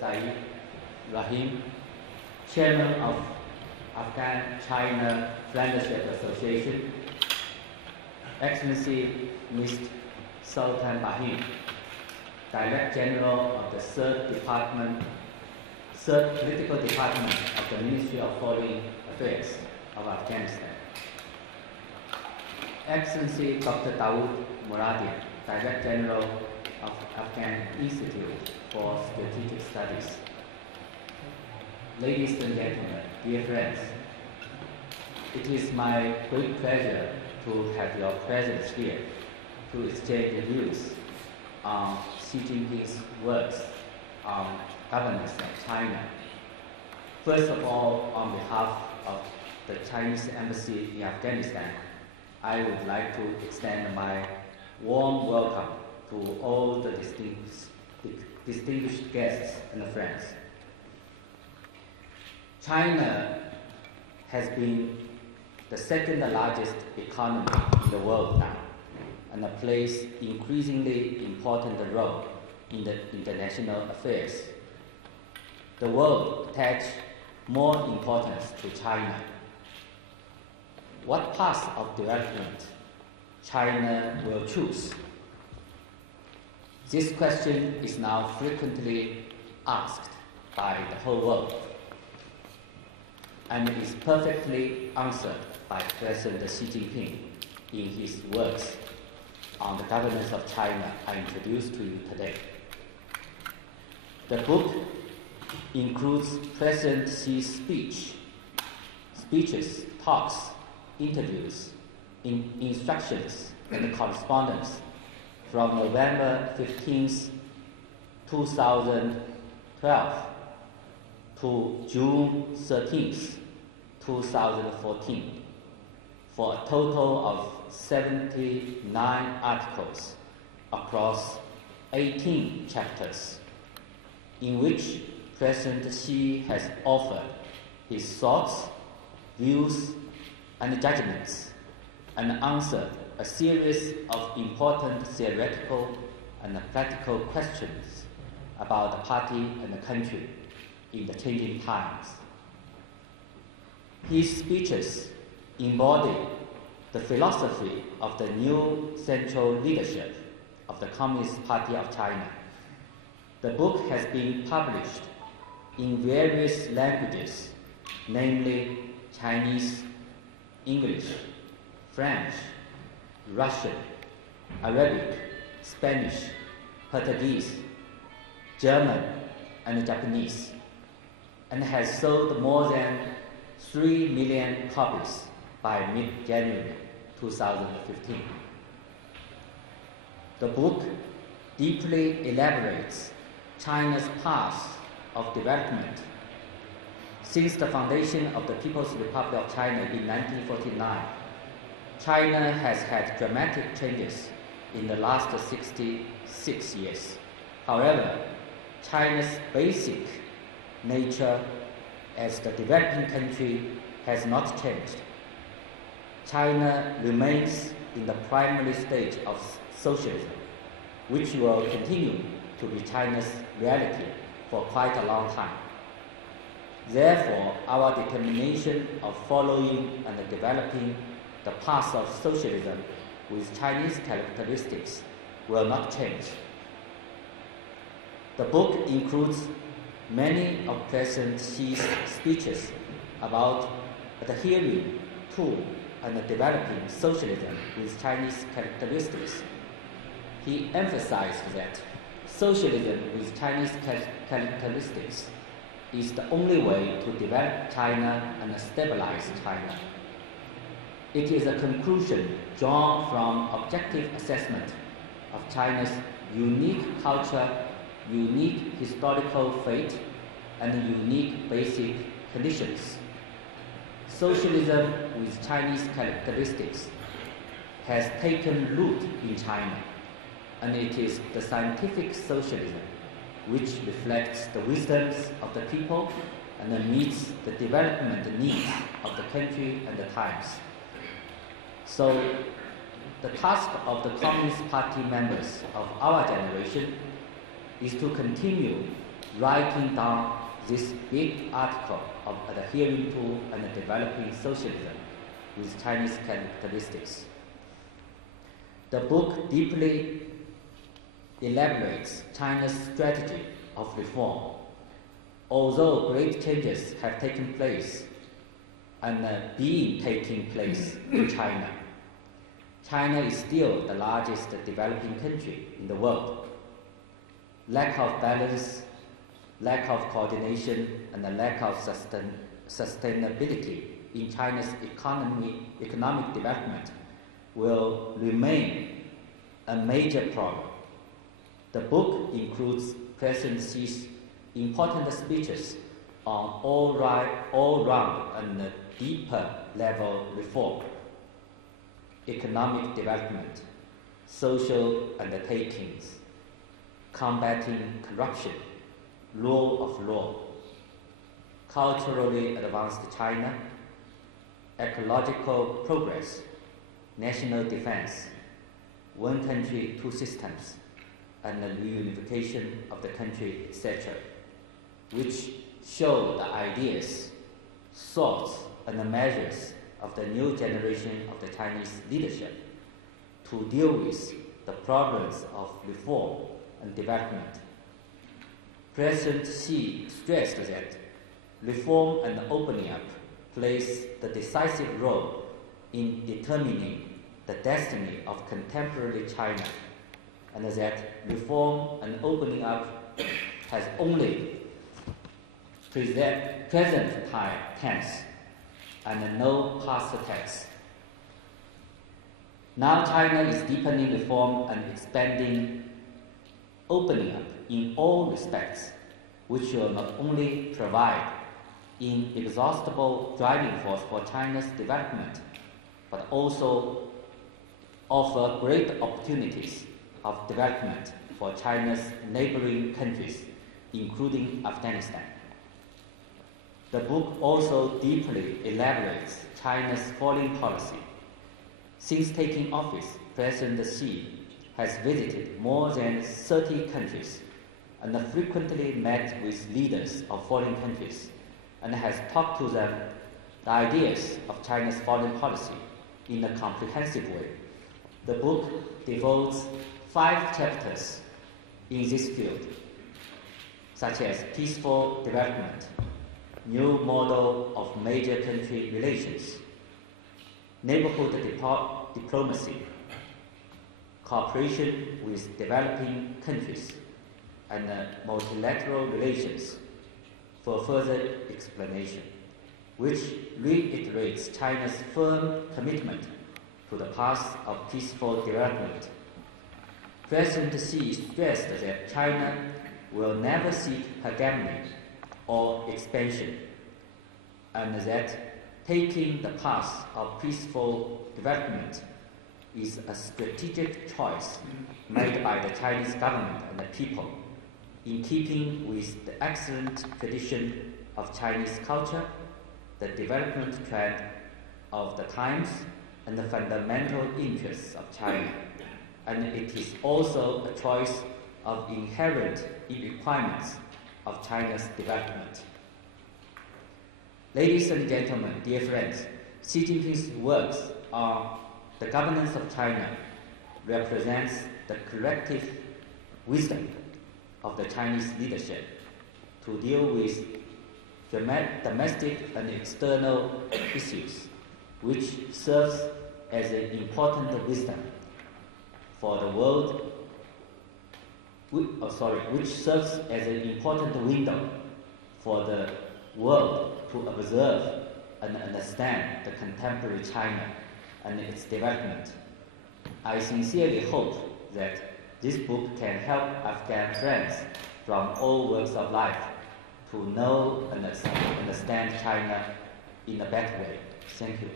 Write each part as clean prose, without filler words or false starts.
Saeed Rahim, Chairman of Afghan-China Friendship Association, Excellency Mr. Sultan Bahim, Director General of the Third Political Department of the Ministry of Foreign Affairs of Afghanistan, Excellency Dr. Dawood Muradian, Director General of Afghan Institute for Strategic Studies. Ladies and gentlemen, dear friends, it is my great pleasure to have your presence here to exchange views on Xi Jinping's words on governance of China. First of all, on behalf of the Chinese Embassy in Afghanistan, I would like to extend my warm welcome to all the distinguished guests and friends. China has been the second largest economy in the world now, and plays increasingly important role in the international affairs. The world attaches more importance to China. What path of development China will choose? This question is now frequently asked by the whole world, and is perfectly answered by President Xi Jinping in his words on the governance of China I introduced to you today. The book includes President Xi's speeches, talks, interviews, instructions, and correspondence from November 15, 2012 to June 13, 2014, for a total of 79 articles across 18 chapters, in which President Xi has offered his thoughts, views, and judgments, and answered a series of important theoretical and practical questions about the party and the country in the changing times. His speeches embody the philosophy of the new central leadership of the Communist Party of China. The book has been published in various languages, namely Chinese, English, French, Russian, Arabic, Spanish, Portuguese, German, and Japanese, and has sold more than 3 million copies by mid-January 2015. The book deeply elaborates China's path of development. Since the foundation of the People's Republic of China in 1949, China has had dramatic changes in the last 66 years. However, China's basic nature as the developing country has not changed. China remains in the primary stage of socialism, which will continue to be China's reality for quite a long time. Therefore, our determination of following and developing the path of socialism with Chinese characteristics will not change. The book includes many of President Xi's speeches about adhering to and developing socialism with Chinese characteristics. He emphasized that socialism with Chinese characteristics is the only way to develop China and stabilize China. It is a conclusion drawn from objective assessment of China's unique culture, unique historical fate, and unique basic conditions. Socialism with Chinese characteristics has taken root in China, and it is the scientific socialism which reflects the wisdoms of the people and meets the development needs of the country and the times. So, the task of the Communist Party members of our generation is to continue writing down this big article of adhering to and developing socialism with Chinese characteristics. The book deeply elaborates China's strategy of reform. Although great changes have taken place and taking place in China, China is still the largest developing country in the world. Lack of balance, lack of coordination, and a lack of sustainability in China's economic development will remain a major problem. The book includes President Xi's important speeches on all-round and deeper level reform, economic development, social undertakings, combating corruption, rule of law, culturally advanced China, ecological progress, national defense, one country, two systems, and the reunification of the country, etc., which show the ideas, thoughts, and the measures of the new generation of the Chinese leadership to deal with the problems of reform and development. President Xi stressed that reform and opening up plays the decisive role in determining the destiny of contemporary China, and that reform and opening up has only present tense and no past tense. Now China is deepening reform and expanding opening up in all respects, which will not only provide inexhaustible driving force for China's development, but also offer great opportunities of development for China's neighboring countries, including Afghanistan. The book also deeply elaborates China's foreign policy. Since taking office, President Xi has visited more than 30 countries and frequently met with leaders of foreign countries and has talked to them the ideas of China's foreign policy in a comprehensive way. The book devotes 5 chapters in this field, such as peaceful development, new model of major country relations, neighborhood diplomacy, cooperation with developing countries, and multilateral relations for further explanation, which reiterates China's firm commitment to the path of peaceful development. President Xi stressed that China will never seek hegemony or expansion, and that taking the path of peaceful development is a strategic choice made by the Chinese government and the people, in keeping with the excellent tradition of Chinese culture, the development trend of the times, and the fundamental interests of China. And it is also a choice of inherent requirements of China's development. Ladies and gentlemen, dear friends, Xi Jinping's works on the governance of China represents the collective wisdom of the Chinese leadership to deal with domestic and external issues, which serves as an important wisdom for the world, which serves as an important window for the world to observe and understand the contemporary China and its development. I sincerely hope that this book can help Afghan friends from all walks of life to know and understand China in a better way. Thank you.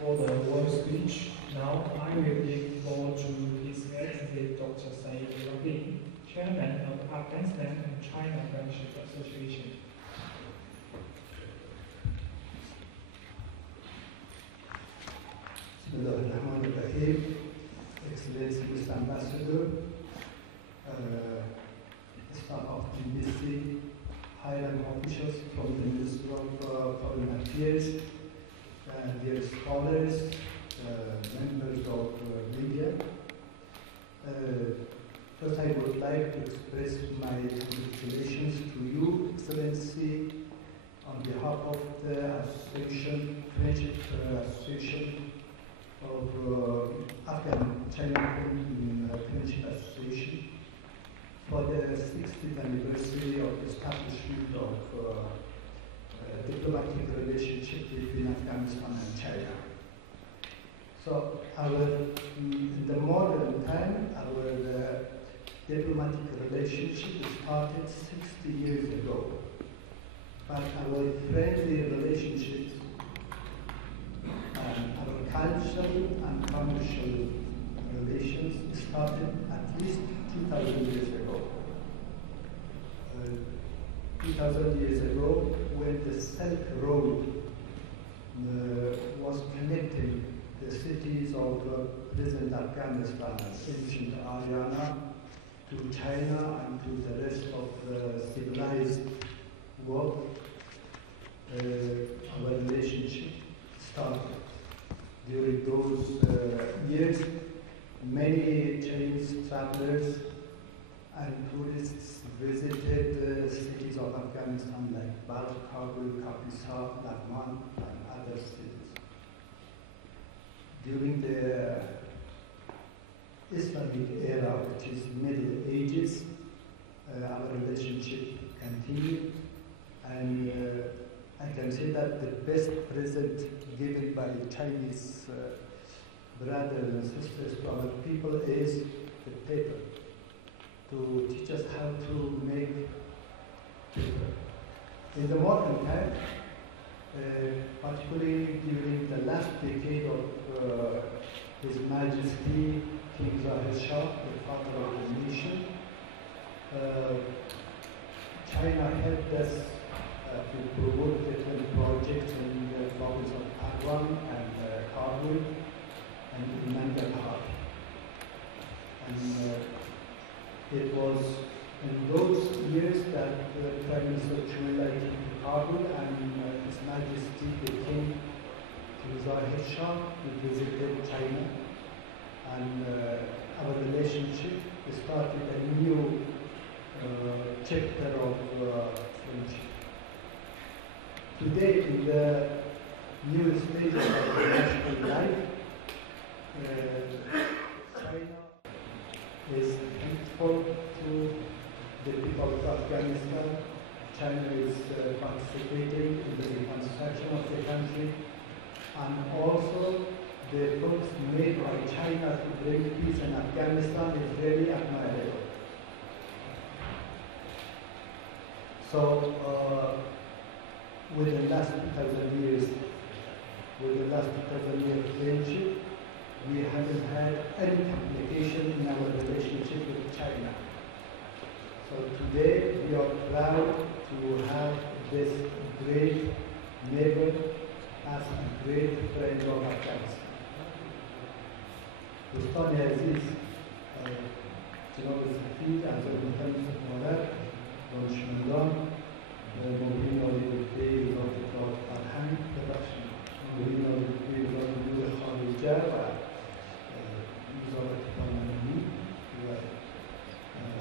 For the world speech, now I will give floor to His Excellency Dr. Saeed Rabin, Chairman of Afghanistan and China Friendship Association. بسم الله الرحمن الرحيم Executive, Excellency Mr. Ambassador, staff of embassy, high-rank officials from the Ministry of Foreign Affairs, dear scholars, members of media. First, I would like to express my congratulations to you, Excellency, on behalf of the Association, Friendship Association of Afghan China Friendship Association, for the 60th anniversary of the establishment of diplomatic relationship between Afghanistan and China. So in the modern time, our diplomatic relationship started 60 years ago. But our friendly relationships and our cultural and commercial relations started at least 2,000 years ago. 2,000 years ago, when the Silk Road was connecting the cities of present Afghanistan and ancient Ariana to China and to the rest of the civilized world, our relationship started. During those years, many Chinese travelers and tourists visited cities of Afghanistan like Balkh, Kabul, Kapisa, Laghman, and other cities. During the Islamic era, which is Middle Ages, our relationship continued, and I can say that the best present given by Chinese brothers and sisters to our people is the paper, to teach us how to make paper. In the modern time, particularly during the last decade of His Majesty King Zahir Shah, the father of the nation, China helped us to promote different projects in the province of Arwan and Kabul and in Nangarhar. And it was in those years that Prime Minister Chu Enlai came to Kabul and His Majesty the King Zahir Shah visited China, and our relationship started a new chapter of friendship. Today, in the new stage of our national life, China is thankful to the people of Afghanistan. China is participating in the reconstruction of the country, and also the efforts made by China to bring peace in Afghanistan is very admirable. So, with the last 2,000 years, friendship, we haven't had any complication in our relationship with China. So today we are proud to have this great neighbor as a great friend of Afghanistan. دوستان عزیز، جناب سفیر، اعضای محترم سفارت، دانشمندان، مدیرین عالی رتبه وزارت اطلاعات و فرهنگ، مدیرین عالی رتبه وزارت امور خارجه و وزارت فرهنگی و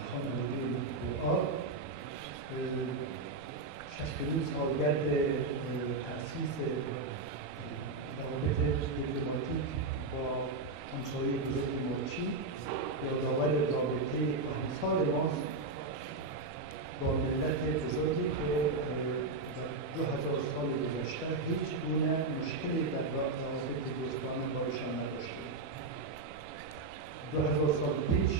خانواده فوق‌العاده، 60مین سالگرد تأسیس روابط دیپلماتیک با همسایه بزرگ ماچی یادآور رابطه کهنسال ماست با ملت بزرگی که در 2000 سال گذشته هیچ گونه مشکلی در روابط دوستانه با ایشان نداشتیم. 2000 سال پیش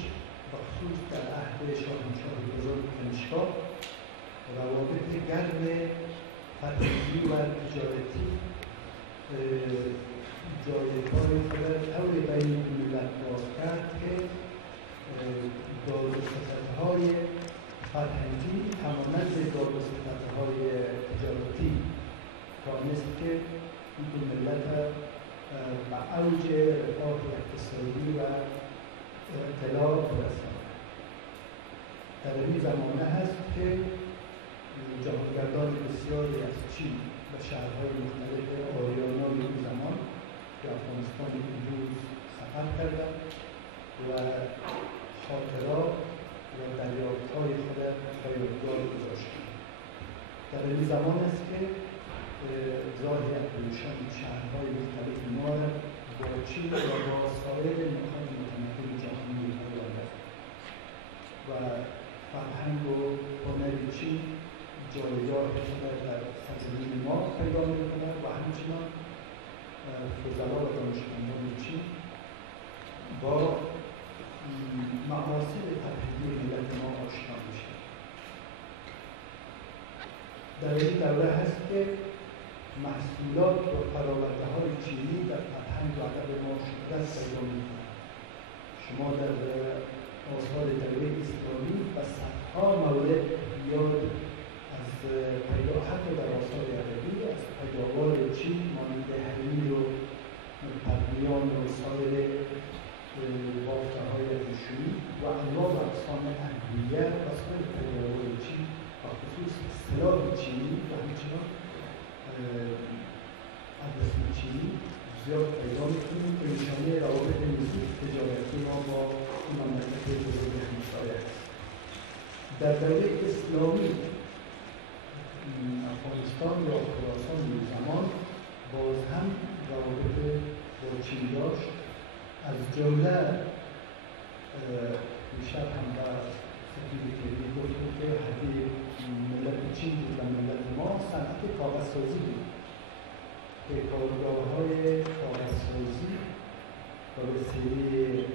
بخصوص در عهد شاهنشاه بزرگ کنشگاه روابط گرم فرهنگی و تجارتی جایگاهی خود طوری بین ملت باز کرد که دادوستدهای فرهنگی همانند دادوستدهای تجارتی تانست که این دو ملت به اوج رفاه اقتصادی زمانه هست که جهانگردان بسیاری از چین و شهرهای مختلف آریانای اون زمان به افغانستان امروز سفر کردند و خاطرات و دریافت‌های خود به یادگار گذاشتند. در این زمان است که ظاهر روشن شهرهای مختلف ما با چین و با سایر نقاط متمدن جهانی می‌آورد و فرهنگ و هنر چین جایگاه خود در سرزمین ما پیدا می‌کند و همچنان فضلا و دانشمندان چین با مقاصد فرهنگی ملت ما آشنا می‌شوند. در این دوره هست که محصولات و فرآورده‌های چینی در فرهنگ و ادب ما شهرت پیدا می‌کند. شما در آثار دوره اسلامی و صدها مورد یاد از حتی در آثار ادبی از پیداوار چین مانند حریر و پرنیان و سایر بافته‌های ابریشمی و انواع و اقسام ادویه و سایر پیداوار چین و خصوص سلاح چینی و همچنان ادرسه چینی زیاد پیدا می‌کنیم که نشانه روابط نزدیک تجارتی ما با این مملکت بزرگ همسایه است. در دوره اسلامی افغانستان یا خراسان زمان باز هم روابط با چین داشت. از جمله بیشتر هم در سفیر کلی گفتیم که حدی ملت چین بود و ملت ما صنعت کاغذسازی بود که کارگاه‌های کاغذسازی با وسیله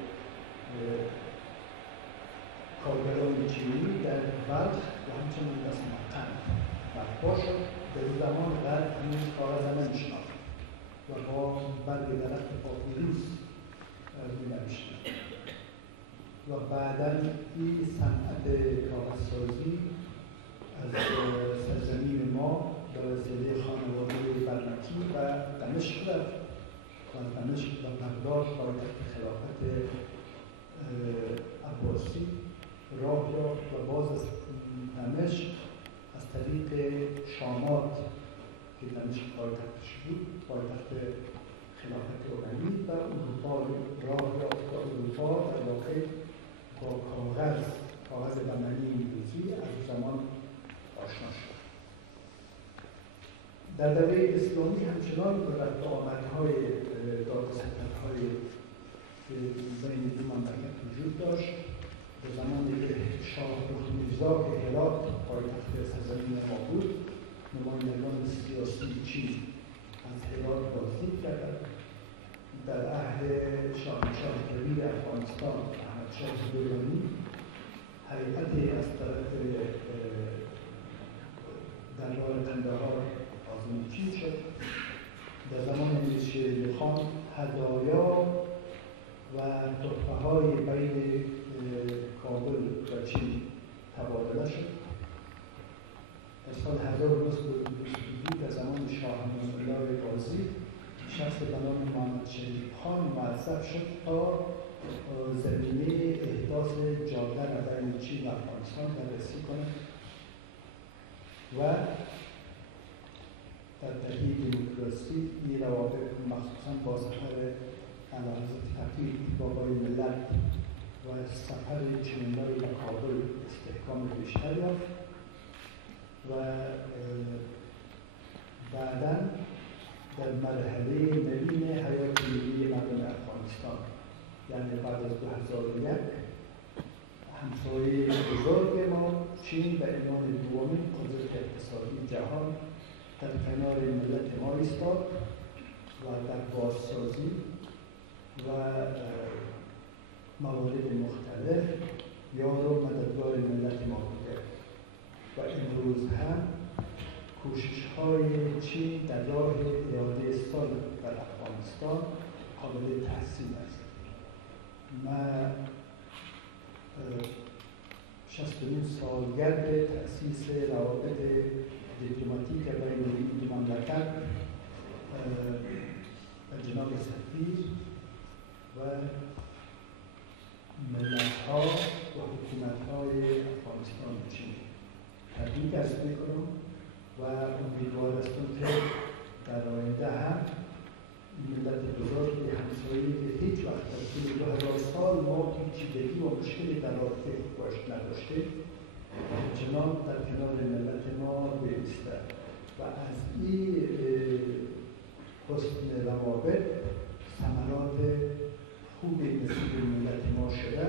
کارگران چینی در بلخ و همچنین در سمرقند برپا شد. در این زمان غرب هنوز کاغذ نمی‌شناخت و با برگ درخت پاپیروس می‌نوشتند و بعداً این صنعت کاغذسازی از سرزمین ما به وسیله خانواده برمکی و دمشق رفت و دمشق و بغداد پایتخت خلافت عباسی راه یافت و باز از دمشق از طریق شامات که دمشق پایتختش بود پایتخت خلافت اموی و اروپا راه یافت و اروپا در واقع با کاغذ بمنی امروزی از زمان آشنا شد. در دوره اسلامی همچنان رفت آمدهای دادوستدهای بین دو مملکت وجود داشت. به زمانی که شاه میرزا که هرات پایتخت سرزمین ما بود نمایندگان سیاسی چین از هرات بازدید کردند. در عهد شاهنشاه کبیر افغانستان احمدشاه درانی هیئتی از طرف دربار قندهار آزمون چین شد. در زمان امیر شیر خان هدایا و تحفه‌های بین کابل و چین تبادله شد. در سال 1922 در زمان شاه محمد غازی شخص به نام محمد شریف خان موظف شد تا زمینه احداث جاده بین چین و افغانستان بررسی کند و در تحقیق دموکراسی این روابط مخصوصاً با سفر اعلیحضرت فقید بابای ملت و سفر چینایی به کابل استحکام بیشتر یافت و بعداً در مرحله نوین حیات ملی مردم افغانستان یعنی بعد از 2001 همسایه بزرگ ما چین به عنوان دومین قدرت اقتصادی جهان در کنار ملت ما ایستاد و در بازسازی و موارد مختلف یار و مددگار ملت ما بوده و امروز هم کوشش‌های چین در راه اعاده صلح در افغانستان قابل تحسین است. من 69 سالگرد تأسیس روابط دیپلماتیک بین این دو مملکت جناب سفیر و ملت‌ها و حکومت‌های افغانستان افغانستان و چین تبریک عرض میکنم و امیدوار هستم که در آینده هم ملت بزرگ همسایه که هیچ وقت در طول 2000 سال ما پیچیدگی و مشکلی در رابطه باش نداشته همچنان در کنار ملت ما بایسته و از این حسن روابط ثمرات خوبی نصیب ملت ما شده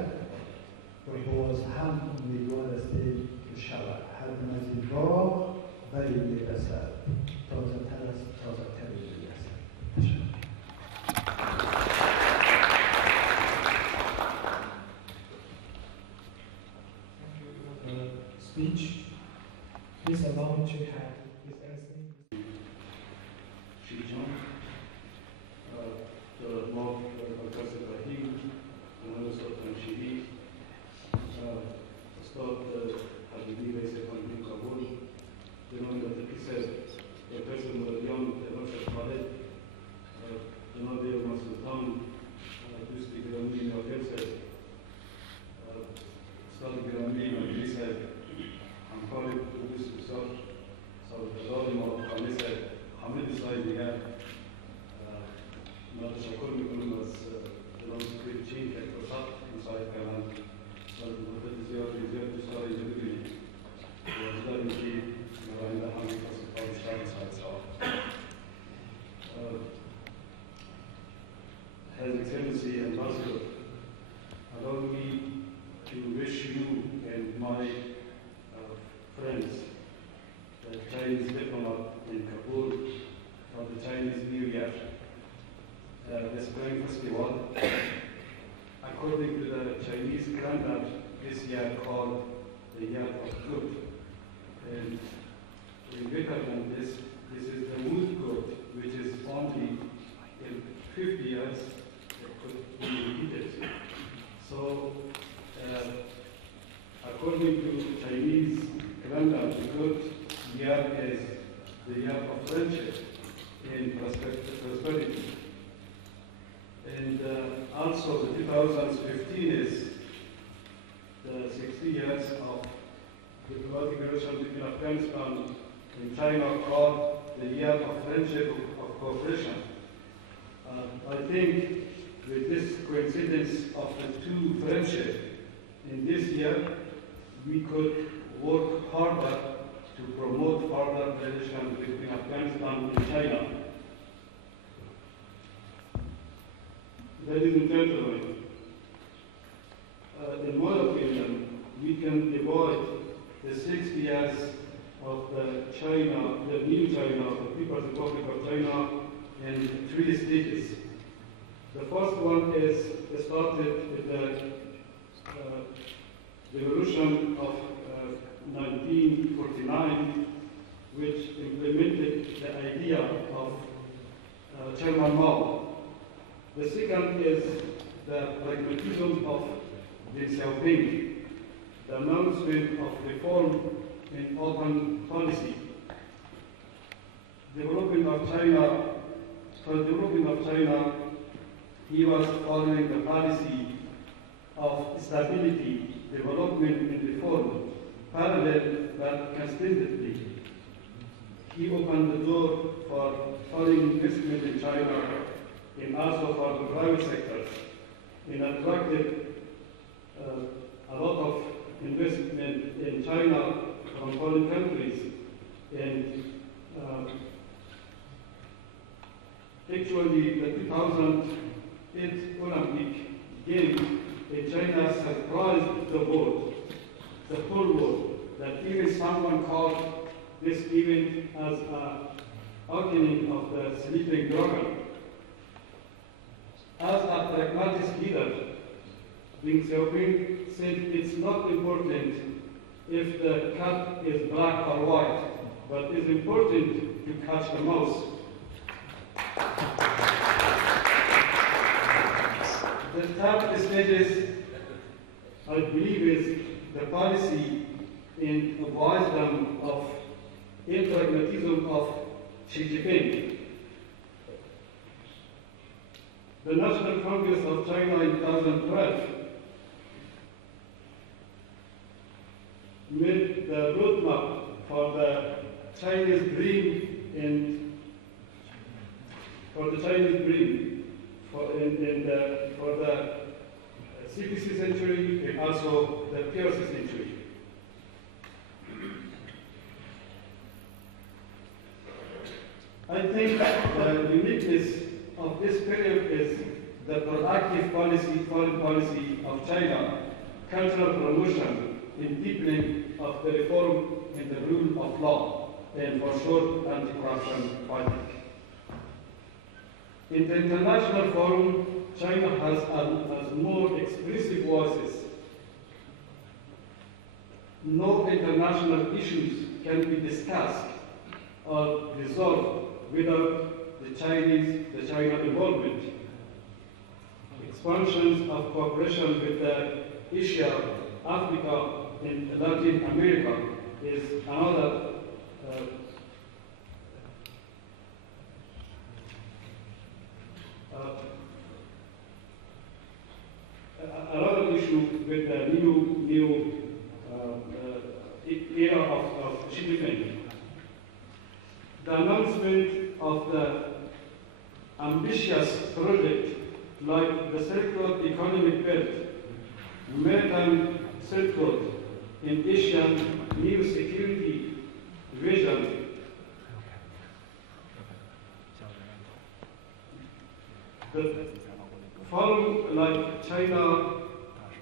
و باز هم امیدوار هستیم که شود هر از این راه بری میرسد تازه تر از تازه تری میرسد. Speech. Please allow me to have his essay. Shijong, the Mob Professor Rahim, the Minister of Shiri, Ustad Habibi Raisa Khanbi Kabul, the Minister of Kisar, Professor Muradian, the Minister of Khaled, the Nadir Sultan, Dusti Grami Professor, Ustad Grami Majlisa, Hamkari Udus Usar, Salvador Khamisa, Hamid Isai دیگر من تشکر میکنم از جناب سفیر چین که فرصت مساعد کردن و مدت زیاد دوست دارم اینجا ببینیم و از داریم که در آینده هم فرصت‌ها بیشتر مساعد شود. His Excellency Ambassador, allow me to wish you and my friends, the Chinese diplomat in Kabul, for the Chinese New Year. The Spring Festival, according to the Chinese calendar, this year called the Year of Good. And greater than this, this is the Mood Good, which is only in 50 years it could be repeated. So, according to Chinese calendar, the good year is the year of friendship and prosperity. And also the 2015 is the 60 years of diplomatic relations between Afghanistan and China called the year of friendship of cooperation. I think with this coincidence of the two friendships in this year, we could work harder to promote further relations between Afghanistan and China. Ladies and gentlemen, in my opinion, we can divide the 60 years of the new China, the People's Republic of China, in 3 stages. The first one is started with the revolution of 1949, which implemented the idea of Chairman Mao. The second is the pragmatism of Deng Xiaoping, the announcement of reform in open policy. Developing of China, for the developing of China, he was following the policy of stability, development, and reform, parallel but consistently. He opened the door for foreign investment in China and also for the private sectors, and attracted a lot of investment in China from foreign countries. And actually, the 2008 Olympic Games in China surprised the world, the whole world, that even someone called this event as a awakening of the sleeping dragon. As a pragmatic leader, Deng Xiaoping said it's not important if the cat is black or white, but it's important to catch the mouse. The third stages, I believe, is the policy and wisdom of and pragmatism of Xi Jinping. The National Congress of China in 2012 made the roadmap for the Chinese dream and for the 60th century and also the 30th century. I think the uniqueness of this period is the proactive foreign policy of China, cultural promotion and deepening of the reform in the rule of law, and for short, anti-corruption fighting. In the international forum, China has more expressive voices. No international issues can be discussed or resolved without the China involvement. Expansions of cooperation with Asia, Africa, and Latin America is another issue with the new era of Xi Jinping. The announcement of the ambitious project like the Silk Road Economic Belt, Maritime Silk Road, and Asian new security vision the forum like China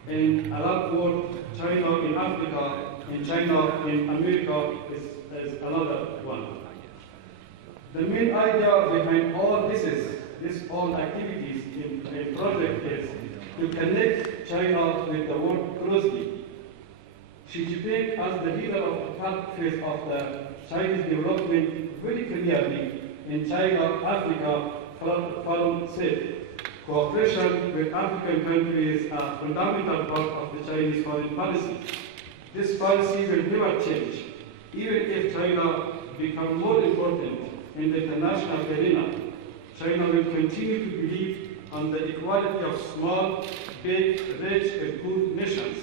and Arab world, China in Africa, and China in America is another one. The main idea behind all all activities in a project is to connect China with the world closely. Xi Jinping, as the leader of the third phase of the Chinese development, very clearly in China-Africa Forum said, cooperation with African countries is a fundamental part of the Chinese foreign policy. This policy will never change, even if China becomes more important in the international arena. China will continue to believe in the equality of small, big, rich, and poor nations.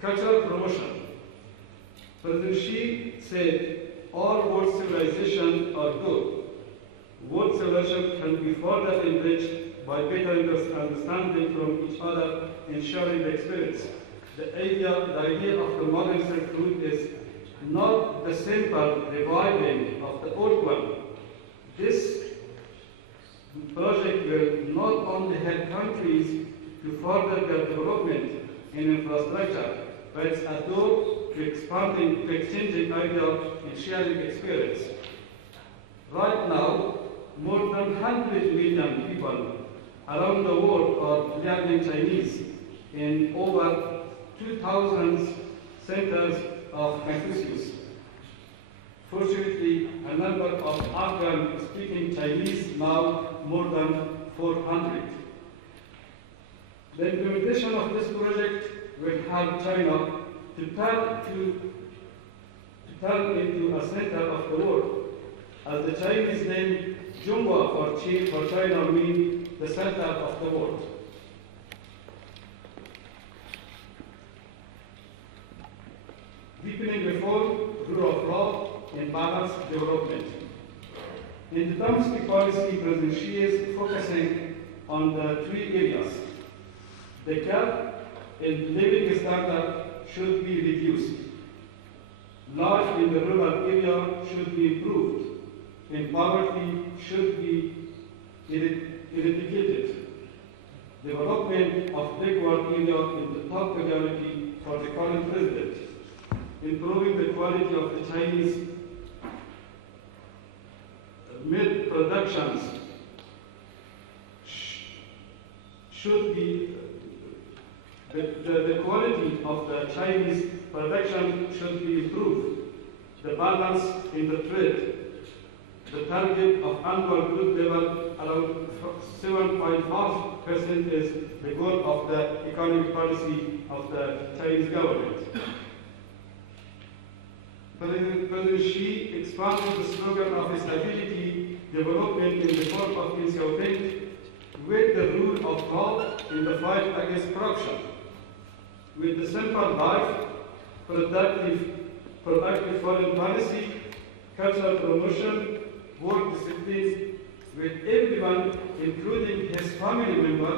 Cultural promotion. President Xi said, all world civilizations are good. World civilization can be further enriched by better understanding from each other and sharing the experience. The idea of the modern Silk Route is not the simple reviving of the old one. This project will not only help countries to further their development and infrastructure, but it's a door to expanding, to exchanging ideas and sharing experience. Right now, more than 100 million people around the world are learning Chinese in over 2,000 centers of Confucius. Fortunately, a number of Afghans speaking Chinese now more than 400. The implementation of this project will help China to turn into a center of the world, as the Chinese name Zhonghua for China means the center of the world. Deepening reform, rule of law, and balanced development. In the domestic policy, President Xi is focusing on the three areas. The gap in living standard should be reduced. Life in the rural area should be improved, and poverty should be eradicated. Development of backward area is the top priority for the current president. Improving the quality of the Chinese milk productions should be, the quality of the Chinese production should be improved. The balance in the trade, the target of annual growth level around 7.5% is the goal of the economic policy of the Chinese government. President Xi expanded the slogan of stability, development, and reform of Deng Xiaoping with the rule of law in the fight against corruption. With the simple life, productive foreign policy, cultural promotion, work discipline, with everyone, including his family member,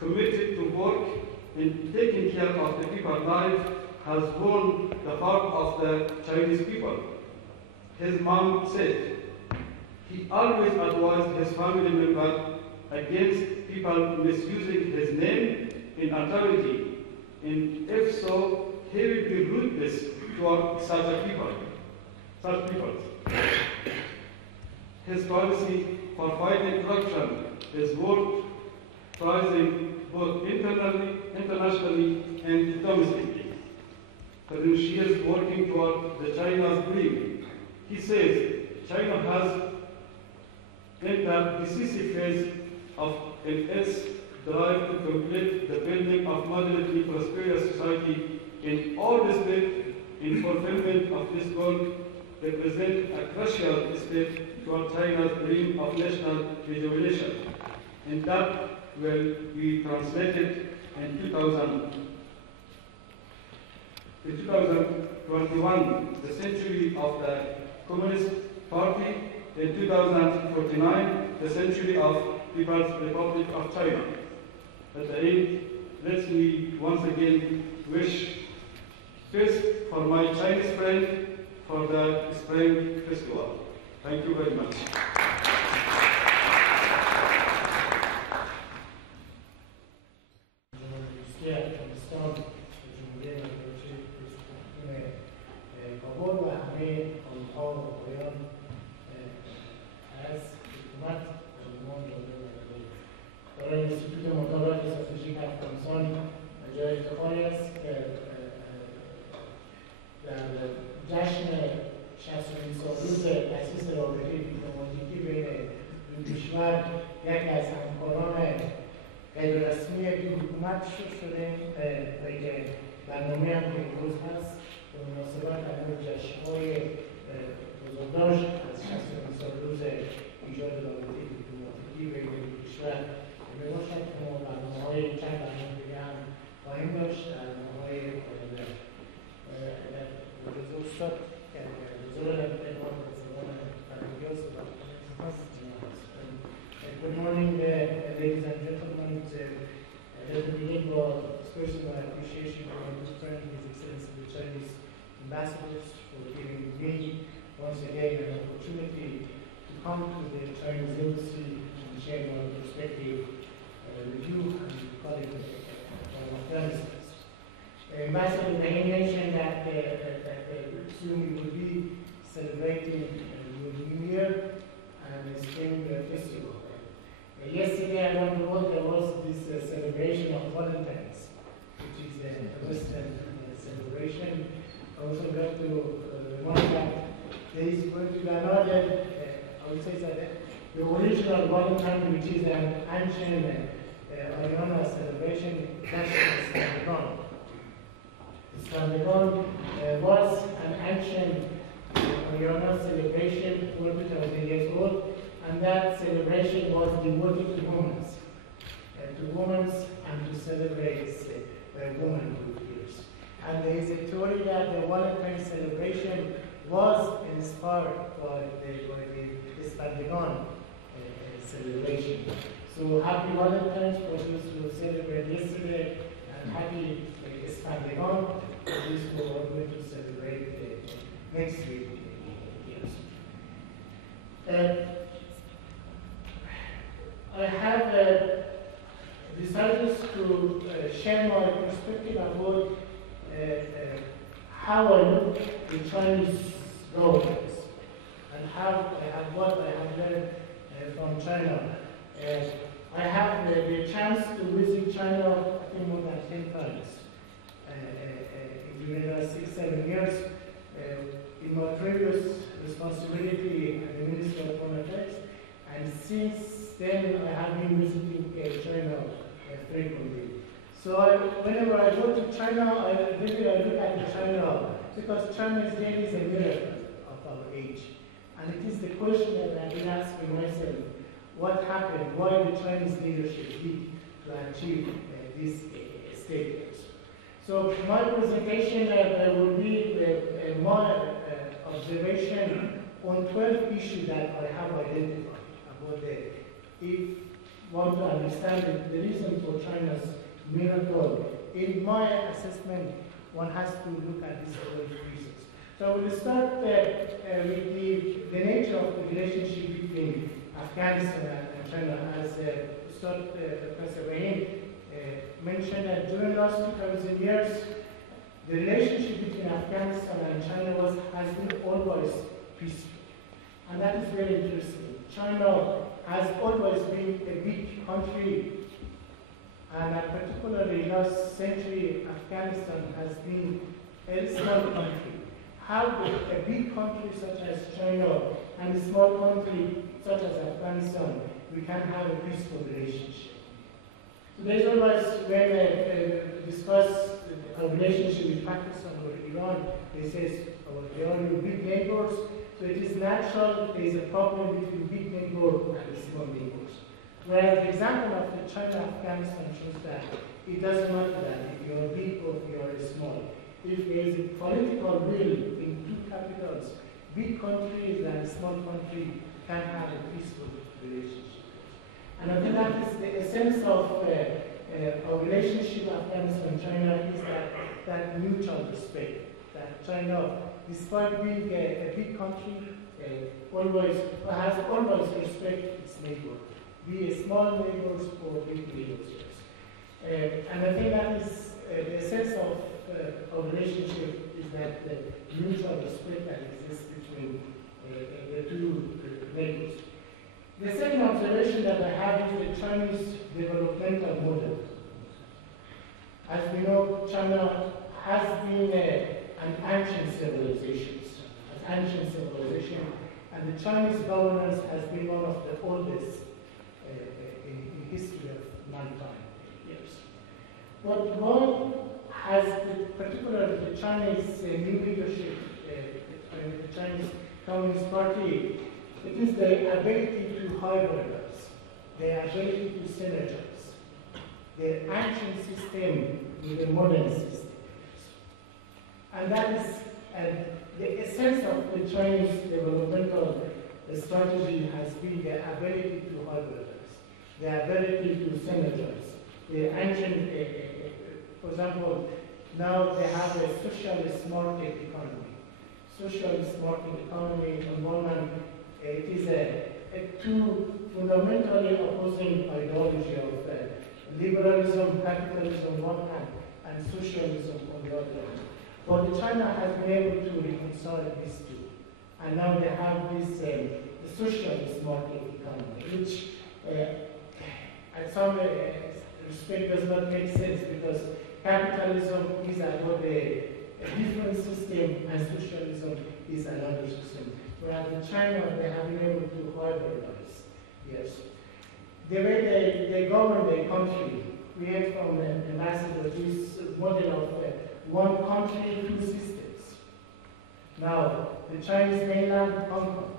committed to work in taking care of the people's lives, has won the heart of the Chinese people. His mom said, he always advised his family member against people misusing his name in authority, and if so, he will be ruthless toward such people. His policy for fighting corruption is worth prizing both internationally and domestically. For she is working toward the China's dream. He says China has entered the decisive phase of its drive to complete the building of moderately prosperous society in all respects. In fulfillment of this goal, represent a crucial step toward China's dream of national rejuvenation, and that will be translated in 2021, the century of the Communist Party, in 2049, the century of People's Republic of China. At the end, let me once again wish best for my Chinese friend for the Spring Festival. Thank you very much. جشن 60 سالروز تأسیس رابطه دیپلماتیکی بین دو کشور یکی از همکاران غیررسمی دو حکومت شده و که برنامه هم که امروز هست به مناسبت همه جشن‌های بزرگداشت از 60 سالروز ایجاد رابطه دیپلماتیکی بین دو کشور می باشد که ما برنامه‌های چند برنامه دیگه هم خواهیم داشت در ماه‌های آینده. Good morning, ladies and gentlemen. Let me begin by expressing my appreciation for my good friend, His Excellency the Chinese ambassadors, for giving me once again an opportunity to come to the Chinese embassy and share my perspective with you and colleagues from Afghanistan. Ambassador Naheem mentioned that soon we will be celebrating the New Year and the Spring Festival. Yesterday around the world there was this celebration of Valentine's, which is a Western celebration. I also got to remind that there is going to be another, I would say that the original Valentine, which is an ancient Oriental celebration, that's Islam. Islam was an ancient Oriental celebration, 4,000 years old, and that celebration was devoted to women, and to celebrate womanhood years. And there is a theory that the Valentine celebration was inspired by the Islam celebration. So happy Valentine's for those who celebrated yesterday, and happy Islam. This we are going to celebrate next week. I have decided to share my perspective about how I look at the Chinese government and what I have learned from China. I have the chance to visit China, I think, more than 10 times. During the last 6-7 years, in my previous responsibility as the Minister of Foreign Affairs, and since then I have been visiting China frequently. So whenever I go to China, I look at China, because China is really a miracle of our age. And it is the question that I've been asking myself, what happened, why the Chinese leadership did to achieve this status. So my presentation will be my observation on 12 issues that I have identified about if want to understand the reason for China's miracle. In my assessment, one has to look at these 12 reasons. So we'll start with the nature of the relationship between Afghanistan and China. As Professor Rahim mentioned that during the last 2,000 years, the relationship between Afghanistan and China has been always peaceful. And that is very interesting. China has always been a big country, and particularly last century, Afghanistan has been a small country. How a big country such as China and a small country such as Afghanistan, we can have a peaceful relationship? So there's always, when they discuss our relationship with Pakistan or Iran, they say, oh, they are your big neighbors, so it is natural there is a problem between big neighbors and small neighbors. Whereas the example of the China-Afghanistan shows that it doesn't matter that if you are big or if you are small. If there is a political will in two capitals, big countries and small country can have a peaceful relationship. And I think that is the essence of our relationship with Afghanistan and China is that mutual respect. That China, despite being a big country, has always respect its neighbor, be it small neighbors or big neighbors. And I think that is the essence of our relationship is that the mutual respect that exists between the two neighbors. The second observation that I have is the Chinese developmental model. As we know, China has been an ancient civilization, and the Chinese governance has been one of the oldest in history of mankind. Yes. But what has, particularly the Chinese new leadership, the Chinese Communist Party, it is the ability to hybridize, the ability to synergize, the ancient system with the modern system. And that is the essence of the Chinese developmental strategy has been the ability to hybridize, the ability to synergize. The ancient, for example, now they have a socialist market economy. Socialist market economy, on one hand, it is a two fundamentally opposing ideology of liberalism, capitalism on one hand, and socialism on the other hand. But China has been able to reconcile these two. And now they have this socialist market economy, which at some respect does not make sense because capitalism is about a different system and socialism is another system. Whereas in China, they have been able to hybridize. Yes. The way they govern the country, we had from the ambassador this model of one country, two systems. Now, the Chinese mainland, Hong Kong.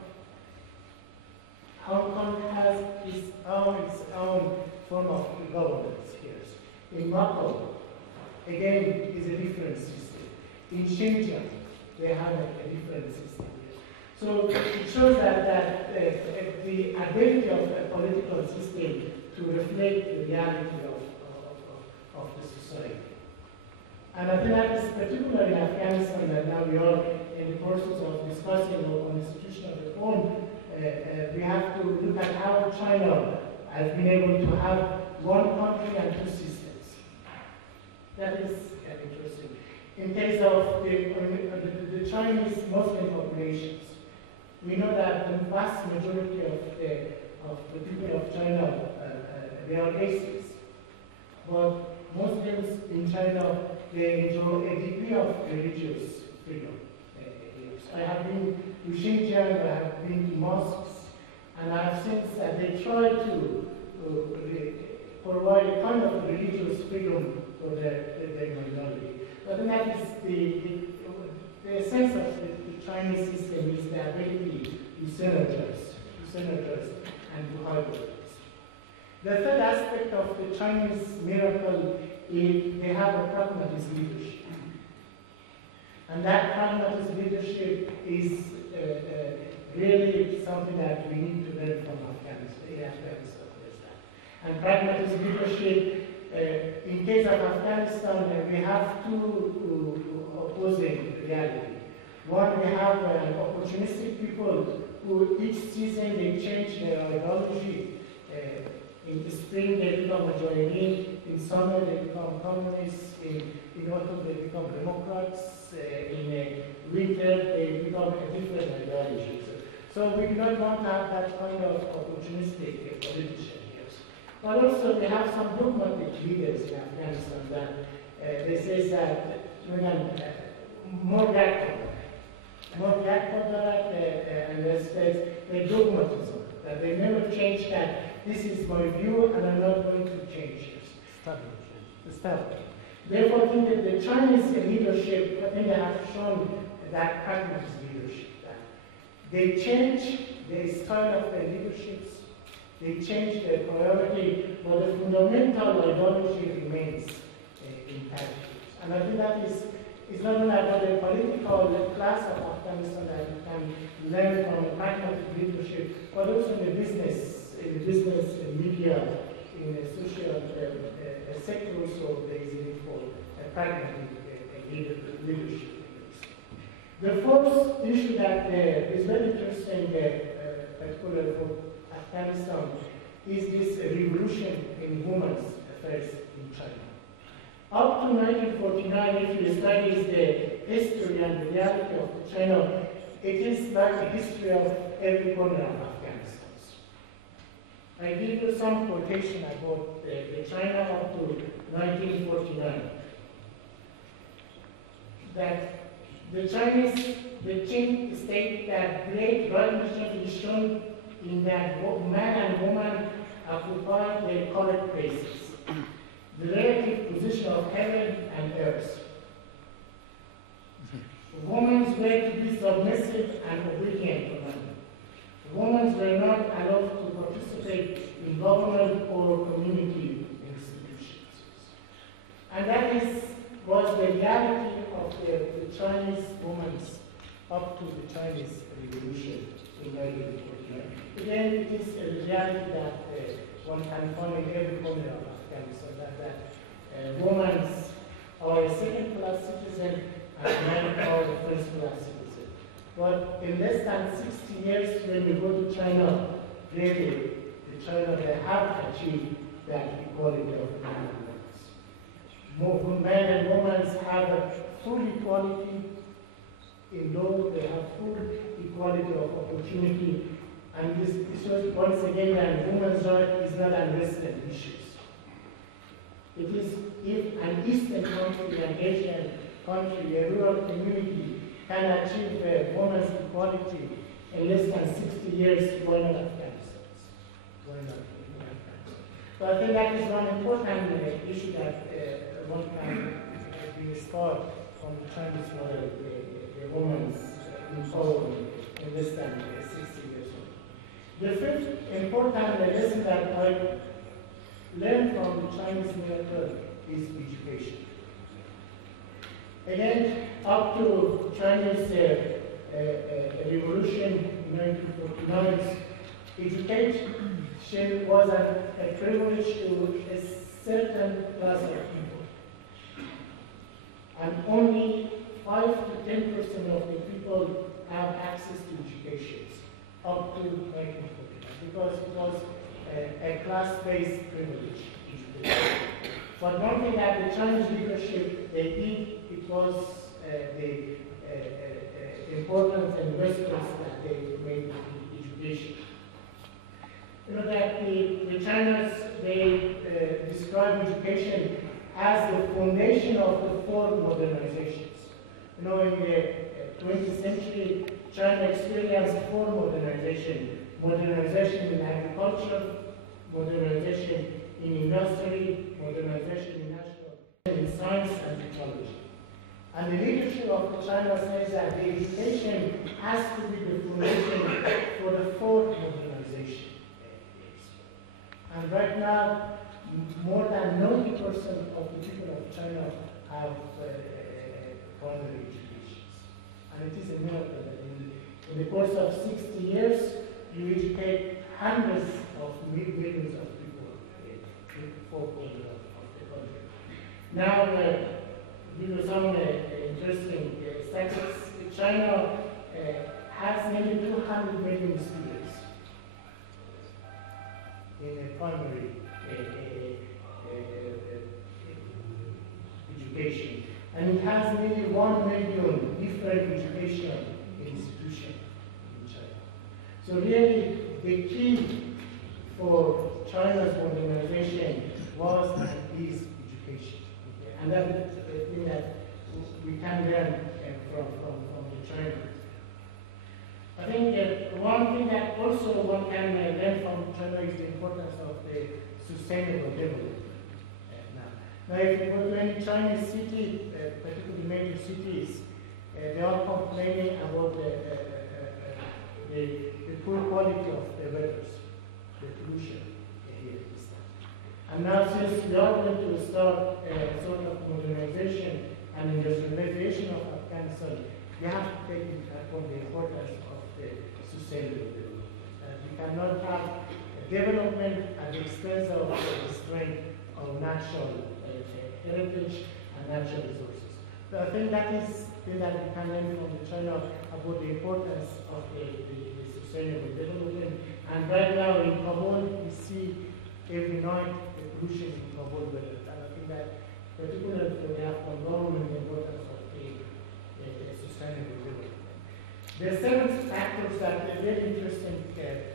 Hong Kong has its own form of governance here. In Macau, again, is a different system. In Xinjiang, they have a different system. So it shows that the ability of a political system to reflect the reality of the society. And I think that is particularly in Afghanistan that now we are in the process of discussing on institutional reform. We have to look at how China has been able to have one country and two systems. That is interesting. In case of the Chinese Muslim populations, we know that the vast majority of the people of China, they are atheists. But Muslims in China, they enjoy a degree of religious freedom. I have been to Xinjiang, I have been to mosques, and I have seen that they try to provide a kind of religious freedom for their minority. But then that is the essence of the Chinese system is the ability to synergize and to hybridize. The third aspect of the Chinese miracle is they have a pragmatist leadership. And that pragmatist leadership is really something that we need to learn from Afghanistan. And pragmatist leadership, in case of Afghanistan, we have two opposing realities. One, we have opportunistic people who each season they change their ideology. In the spring they become majority, in summer they become communists, in autumn they become Democrats, in winter they become a different ideology. So we do not want to have that kind of opportunistic politician here. But also we have some dogmatic leaders in Afghanistan that they say that more and respect the dogmatism, that they never change that this is my view and I'm not going to change it. Established. Therefore, I think that the Chinese leadership, I think they have shown that pragmatist leadership, that they change the style of their leaderships, they change their priority, but the fundamental ideology remains intact. And I think that is not only about the political class of Afghanistan that we can learn from pragmatic leadership, but also in the business, in media, in the social sector also there is a need for pragmatic leadership. The fourth issue that is very interesting, particularly for Afghanistan, is this revolution in women's affairs in China. Up to 1949, if you study the history and the reality of China, it is like the history of every corner of Afghanistan. I give you some quotation about the China up to 1949. That the Chinese, the Qing state that great recognition is shown in that man and woman occupy their correct places. The relative position of heaven and earth. Women were to be submissive and obedient to men. Women were not allowed to participate in government or community institutions. And that was the reality of the Chinese women up to the Chinese Revolution in 1949. Again, it is a reality that one can find in every corner of Afghanistan, that women are a second-class citizen and men are a first-class citizen. But in less than 60 years, when you go to China, really, China they have achieved that equality of men and women. Men and women have a full equality in law, they have full equality of opportunity, and this shows once again that women's rights is not a Western issue. It is if an Eastern country, an Asian country, a rural community can achieve women's equality in less than 60 years, why not Afghanistan? Why not Afghanistan? So I think that is one important issue that one can be restored from the Chinese model, the women's empowerment in less than 60 years old. The fifth important lesson that I learned from the Chinese miracle is education. Again, up to China's revolution in 1949, education was a privilege to a certain class of people. And only 5 to 10% of the people have access to education up to 1949, because it was a class-based privilege. But one thing that the Chinese leadership they did, it was the importance and investments that they made in education. You know that the Chinese, they describe education as the foundation of the 4 modernizations. You know, in the 20th century, China experienced 4 modernizations. Modernization in agriculture, modernization in industry, modernization in national, in science and technology. And the leadership of China says that the education has to be the foundation for the 4th modernization. And And right now, more than 90% of the people of China have primary educations. And it is a miracle that in the course of 60 years, you educate hundreds of millions of people in 4 quarters of the country. Now, give you some interesting statistics. China has nearly 200 million students in a primary education. And it has nearly 1 million different education institutions in China. So really, the key for China's modernization was and is education. Okay? And that's the thing that we can learn from the China. I think one thing that also one can learn from China is the importance of the sustainable development. Now, if you go to any Chinese city, particularly major cities, they are complaining about the poor quality of the weather, the pollution here. And now, since we are going to start a sort of modernization and industrialization of Afghanistan, we have to take into account the importance of the sustainable development. We cannot have development at the expense of the strength of natural heritage and natural resources. So I think that is thing that we can learn from China about the importance of the sustainable development. And right now in Kabul, we see every night the pollution in Kabul weather. And I think that particularly for the Afghan government, the importance of the sustainable development. The seventh factors that are very interesting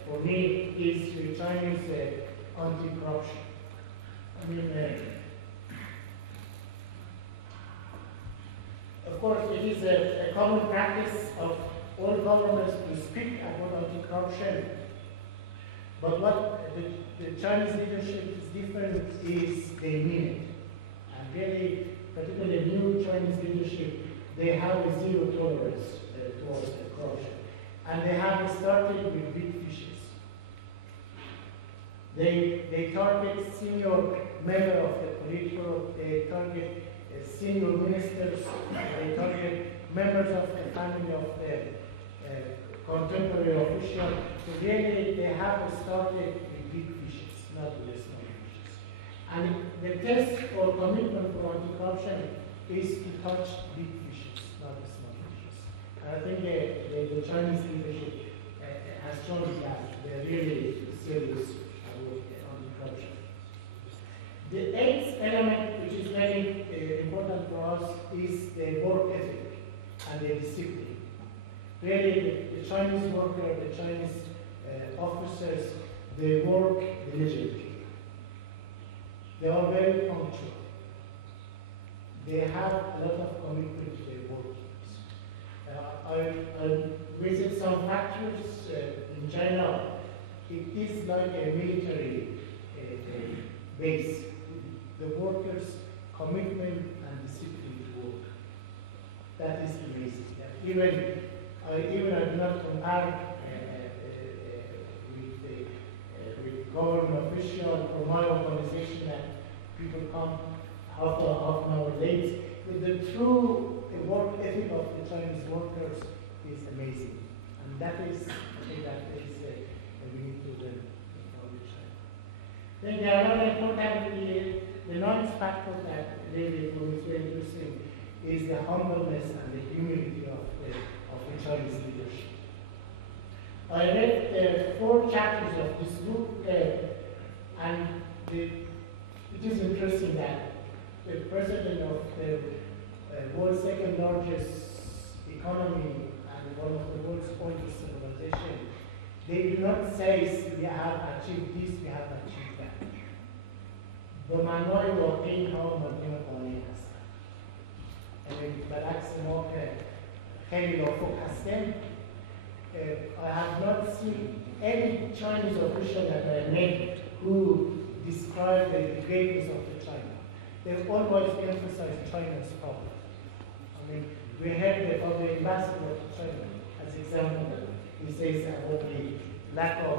for me is the Chinese anti-corruption. I mean, of course, it is a common practice of all governments to speak about anti-corruption. But what the Chinese leadership is different is they mean it. And really, particularly the new Chinese leadership, they have a zero tolerance towards corruption. And they have started with big fishes. They target senior member of the political, they target senior ministers, they target members of the family of the contemporary official. So really, they have started with big fishes, not with the small fishes. And the test or commitment for anti-corruption is to touch big fishes, not the small fishes. And I think the Chinese leadership has shown that they're really serious about anti-corruption. The eighth element, which is very important for us, is the work ethic and the discipline. Really, the Chinese worker, the Chinese officers, they work diligently. They are very punctual. They have a lot of commitment to their work. I visit some factories in China. It is like a military base. The workers' commitment and discipline to work. That is amazing. Even I do not compare with government official or my organization that people come half an hour late. But the true work ethic of the Chinese workers is amazing. And that is, I think that is, we need to learn from China. Then the other important, the ninth factor that really for me is very interesting is the humbleness and the humility of the Chinese leadership. I read 4 chapters of this book, and it is interesting that the president of the world's second largest economy and one of the world's oldest civilization, they do not say we have achieved this, we have achieved that. به معنای واقعی ها مبنی قانعی هستند. یعنی برعکس ما که خیلی نافق هستیم. I have not seen any Chinese official that I met who described the greatness of the China. They always emphasize China's problem. I mean, we heard of the ambassador of China as example. He says about the lack of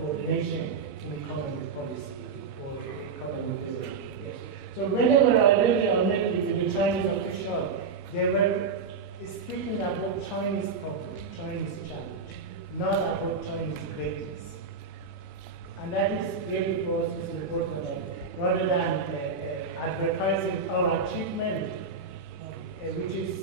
coordination in economic policy or economic theory. Yes. So whenever I met with the Chinese official, they were speaking about Chinese problem, Chinese challenge, not about Chinese greatness. And that is really for us is important. Rather than advertising our achievement, which is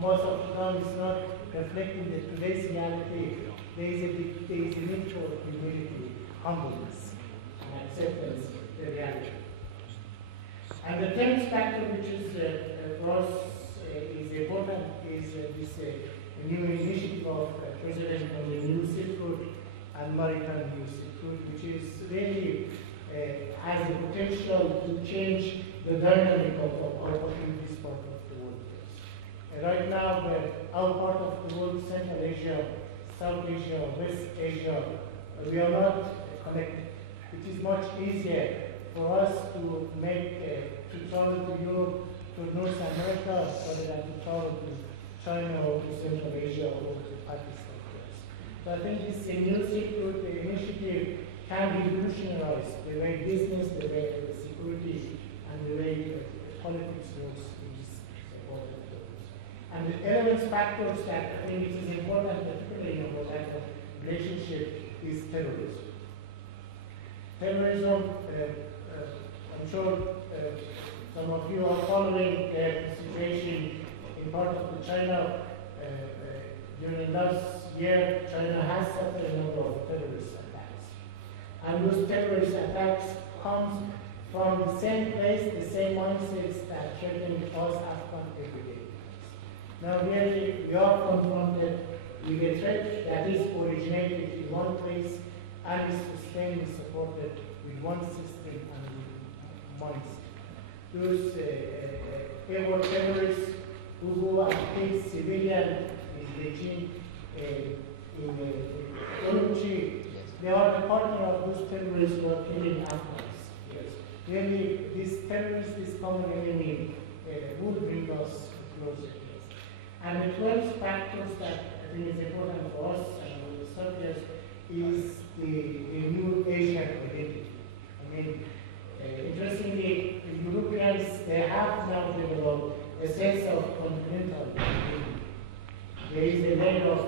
most of the time is not reflecting the today's reality, there is a need for humility, humbleness, and acceptance of the reality. And the 10th factor, which is for us is important, is this new initiative of President on the New Silk Road and Maritime New Silk Road, which is really has the potential to change the dynamic of this part of the world. Right now, our part of the world, Central Asia, South Asia, West Asia, we are not connected. It is much easier for us to to travel to Europe, to North America, rather than to travel to China or to Central Asia or to Pakistan. So I think this new Silk Road initiative can revolutionize the way business, the way security, and the way politics works in this important field. And the elements, factors that I think it is important, particularly in our relationship, is terrorism. Terrorism, I'm sure some of you are following the situation in part of China. During last year, China has suffered a number of terrorist attacks. And those terrorist attacks come from the same place, the same mindsets that threaten us Afghan every day. Now really, we are confronted with a threat that is originated in one place and is sustained and supported with one system and with mindset. Those airborne terrorists who go and kill civilians in Beijing, in Urumqi, they are the partner of those terrorists who are killing Afghans. Yes. Really, these terrorists, this common enemy, will bring us closer. Yes. And the 12 factors that I think is important for us and the subjects is the new Asian identity. I mean, interestingly, the Europeans, they have now developed a sense of continental identity. There is a layer of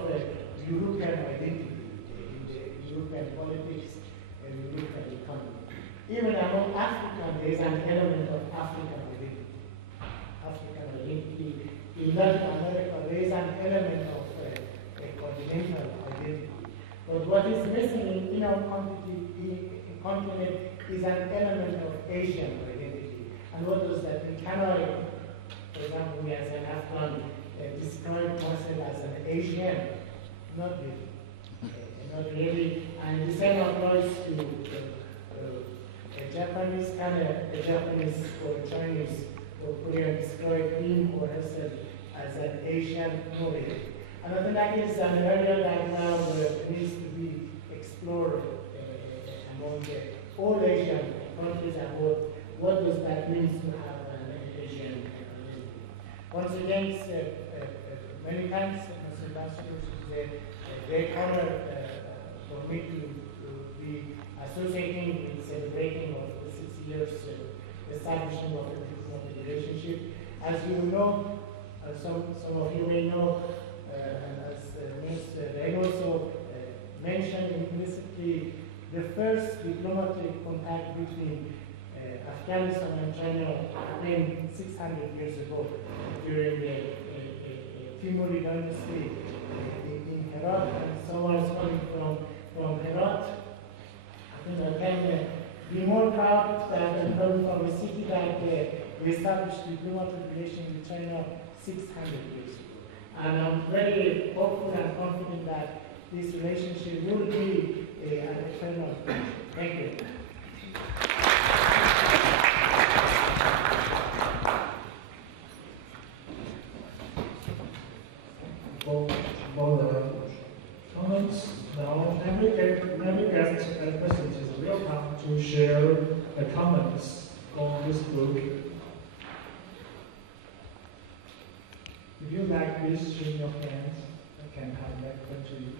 European identity in the European politics and European economy. Even among Africans, there is an element of African identity. African identity. In Latin America, there is an element of a continental identity. But what is missing in our continent is an element of Asian identity. And what does that mean? Can I, for example, me as an Afghan, describe myself as an Asian? Not really. Not really. And the same applies to a Japanese. Can a Japanese or a Chinese or Korean describe him or herself as an Asian? No really. And I think that is an area that now needs to be explored among all Asian countries and what does that mean to have an Asian identity. Once again, many times, Mr. Ambassadors, they honor for me to be associating with celebrating of the 6 years establishment of the diplomatic relationship. As you know, some of you may know, and as Ms. They also mentioned implicitly, the first diplomatic contact between Afghanistan and China happened 600 years ago during the Timuri dynasty in Herat, and someone is coming from Herat. I think I can be more proud that I'm coming from a city that we established diplomatic relations with China 600 years ago. And I'm very hopeful and confident that this relationship will be an eternal friendship. Thank you. For the comments, now every guest and person is welcome to share the comments on this book. If you like this, shake your hands. I can come back to you.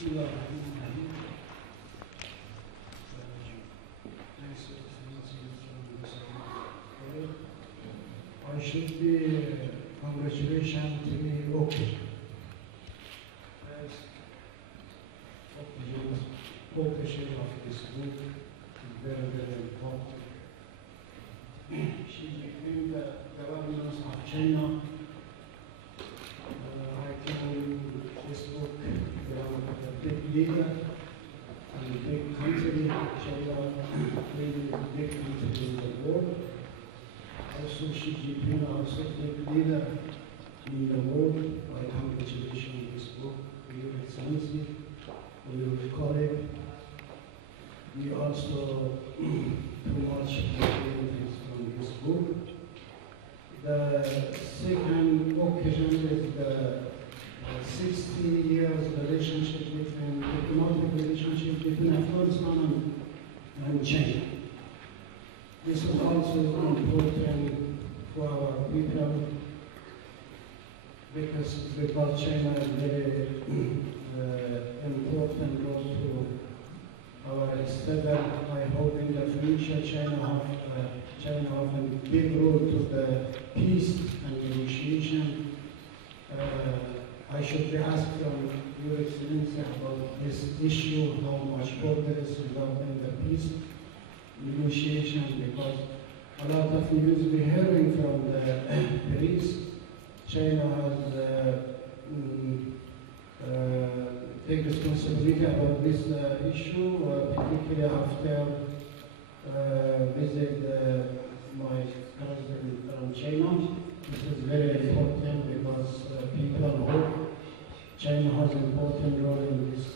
I should be congratulations to me, okay. As publisher of this book is very, very important. She became the governance of China. I think this book belongs to a big leader and a big country. China really is a big country in the world. Also, Xi Jinping, also big leader in the world. I congratulate this book, Your Excellency, your colleague. We also too much benefits from this book. The second occasion is the 60 years relationship between diplomatic relationship between Afghanistan and China. This is also important for our people because China is very important role to our state. I hope in the future China have a big role to the peace and negotiation. I should be asked from Your Excellency about this issue, how much progress is in the peace negotiation, because a lot of news we're hearing from the Paris. China has take responsibility about this issue, particularly after visit my cousin from China. This is very important because people hope China has an important role in this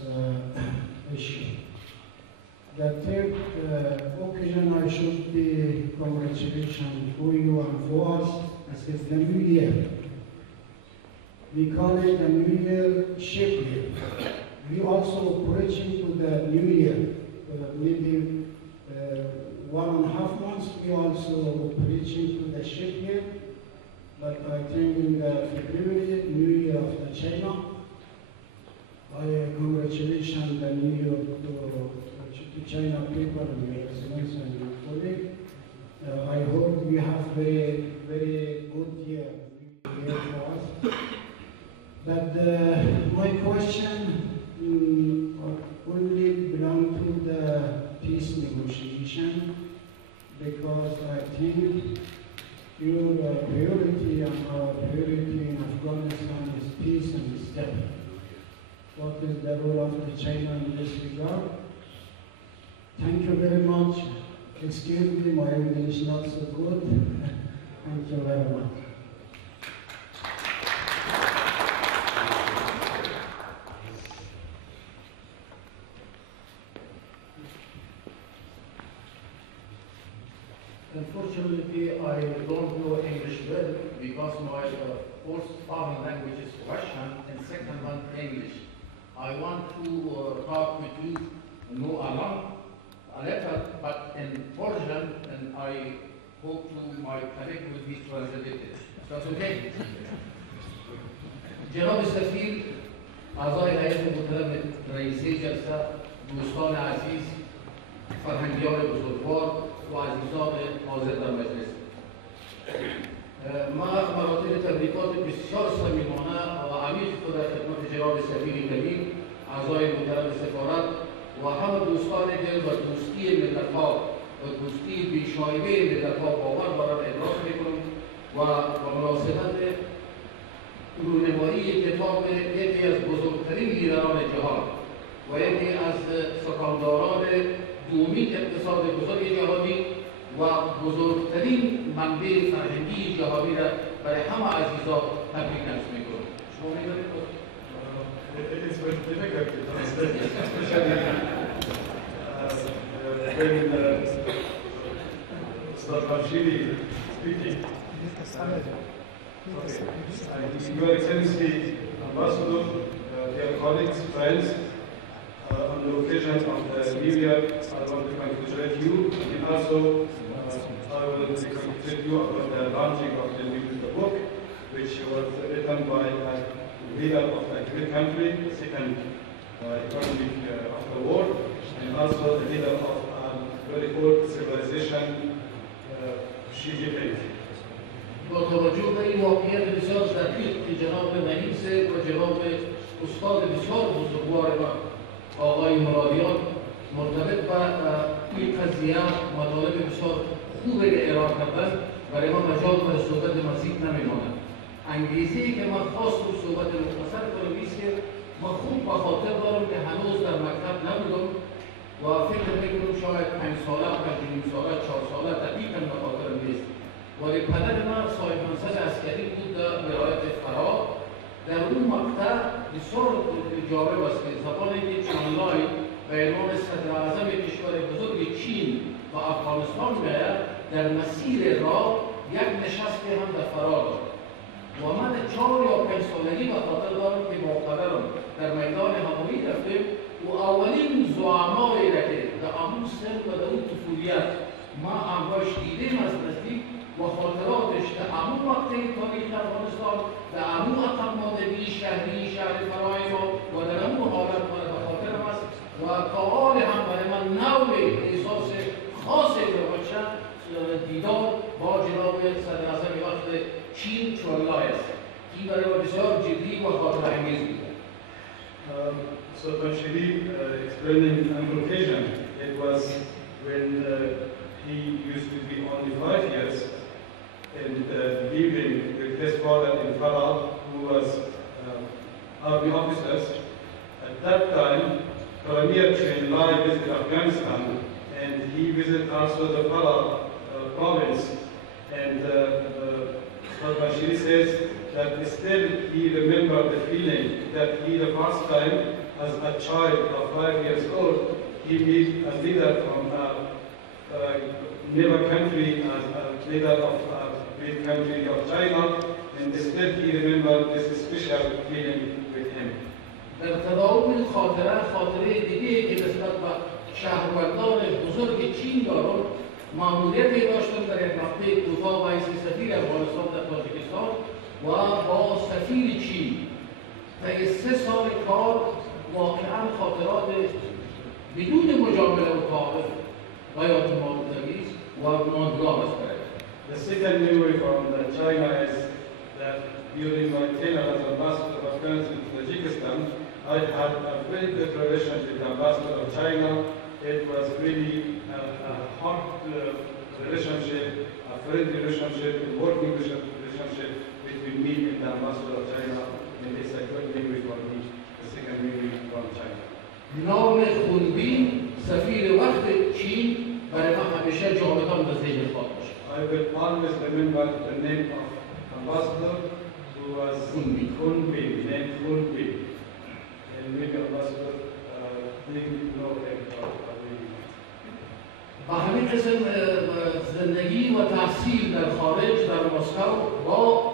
issue. The third occasion I should be congratulations for you and for us. This is the New Year. We call it the New Year Ship Year. We also preaching to the New Year. Maybe 1.5 months we also preaching to the Ship Year. But I think in the February, New Year of the China, I congratulations the New Year to China people and Your Excellency and your colleague. I hope we have very, very good year for us. But my question only belongs to the peace negotiation, because I think your priority and our priority in Afghanistan is peace and stability. What is the role of China in this regard? Thank you very much. Excuse me, my English is not so good. Thank you very much. Unfortunately, I don't know English well because my first foreign language is Russian and second one English. I want to talk with you, no a letter, but in Persian, and I hope to my colleague will be translated. That's okay? جناب السفیر، اعضای هیئت محترم رئیسه جلسه، دوستان عزیز، فرهنگیان بزرگوار و عزیزان حاضر در مجلس، ما مراتب تبریکات بسیار صمیمانه و عمیق خود در خدمت جناب سفیر کریم، اعضای محترم سفارت و همه دوستان دل و دوستی ملت‌ها و دوستی بی‌شایبه ملت‌ها باور دارم ابراز می‌کنم و مناسبت رونمایی کتاب یکی از بزرگترین لیدران جهان و یکی از سکانداران دومین اقتصاد بزرگ جهانی و بزرگترین منبع فرهنگی جهانی را برای همه عزیزان تبریک عرض می‌کنم. شما می‌دانید It's very difficult to translate, especially when Mr. Bashiri speaking. Your Excellency, Ambassador, dear colleagues, friends, on the occasion of the New Year, I want to congratulate you, and also I will congratulate you about the launching of the book, which was written by a leader of a great country, second economy of the world, and also the leader of very old civilization, Xi Jinping. با توجه به این واقعیت بسیار دقیق که جناب رئیس و جناب استاد بسیار بزرگوار ما آقای مرادیان مرتبط با این قضیه مطالب بسیار خوبی که ارائه کردن، برای ما مجال برای صحبت مزید نمیماند. انگیزه‌ای که من خواست رو صحبت مختصر کنم است که من خوب به خاطر دارم که هنوز در مکتب نبودم و فکر میکنم شاید 5 ساله، 5 ساله، 4 ساله دقیقاً به خاطرم نیست. ولی پدر من صاحب منصب عسکری بود در ولایت فراه. در اون مقطع بسیار جالب است که زبانی که چانلای به عنوان صدر اعظم کشور بزرگ چین و افغانستان میآید، در مسیر راه یک نشستی هم در فراه دارد. و من 4 یا 5 سالگی به خاطر دارم که با پدرم در میدان هوایی رفتیم و اولین زعمایی را که در همون سن و در اون طفولیت ما همراهش دیدیم از نزدیک و خاطراتش در همون مقطع تاریخ افغانستان، در همون عقب ماندگی شهری شهر فرای ما و در همون حالت ما به خاطرم است و تا حال هم برای من نوع احساس خاصی رو بچه دیدار با جناب صدر اعظم وقت چین چولای است که برای ما بسیار جدی و خاطر انگیز بود. So Shri explaining on occasion, it was when he used to be only 5 years and living with his father in Farah, who was army officers. At that time, Premier Chen Lai visited Afghanistan, and he visited also the Farah province. And Shri says that still he remembered the feeling that he, the first time, as a child of 5 years old, he met a leader from neighbor country, as a leader of a great country of China, and still he remembered this special feeling with him. در تداوم خاطره دیگه که نسبت به شهروندان بزرگ چین دارم، مأموریتی داشتم در یک مقطع کوتاه با سفیر افغانستان در تاجیکستان و با سفیر چین. طی 3 سال کار واقعا خاطرات بدون مجامله و تعارف و یادماندگی و ماندگار است. The second memory from China is that during my tenure as ambassador of Afghanistan to Tajikistan, I had a very good relationship with the ambassador of China. It was really a hot relationship, a friendly relationship, a working relationship between me and the ambassador of China, and it's a good memory for me, the second memory from China. نام خونبین سفیر وقت چین برای من همیشه جاودان به ذهن خاطر شد. I will always remember the name of ambassador who was Khunbin, named Khunbin, and maybe ambassador didn't know him. با همین قسم زندگی و تحصیل در خارج در مسکو با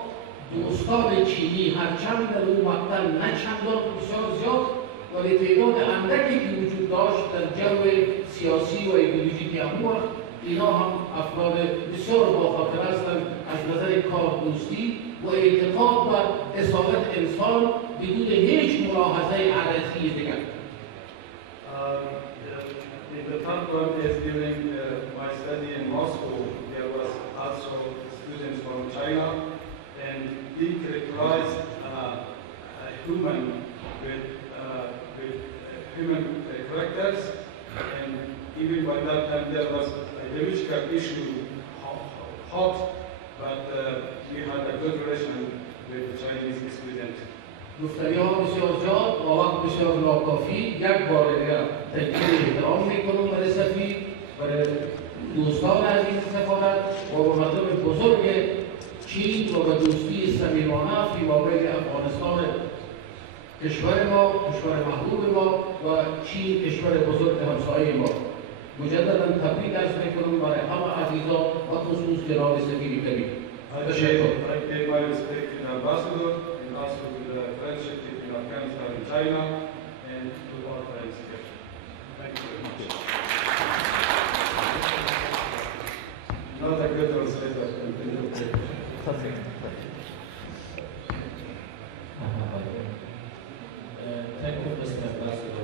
دوستان چینی هرچند در اون مقطع نه چندان بسیار زیاد ولی تعداد اندکی که وجود داشت در جو سیاسی و ایدئولوژیکی همون وقت، اینا هم افراد بسیار باخاطر هستند از نظر کار دوستی و اعتقاد و اصالت انسان بدون هیچ ملاحظه عرضی دیگر. The third one is during my study in Moscow, there was also students from China, and he characterized a human with human characters, and even by that time there was a ideological issue hot, but we had a good relation with the Chinese students. گفتاری‌ها بسیار زیاد و وقت بسیار ناکافی. یک بار دیگر تکرار احترام میکنم برای سفیر، برای دوستان عزیز سفارت و به مردم بزرگ چین و به دوستی صمیمانه فی مابین افغانستان کشور ما، کشور محبوب ما و چین کشور بزرگ همسایه ما. مجددا تبریک عرض میکنم برای همه عزیزان و خصوص جناب سفیر کبیر. تشکر. I pay my respect to the ambassador and also to the friendship between Afghanistan and China and to all friends here. Thank you very much. Not a good translator. Perfect. Thank you, Mr. Ambassador.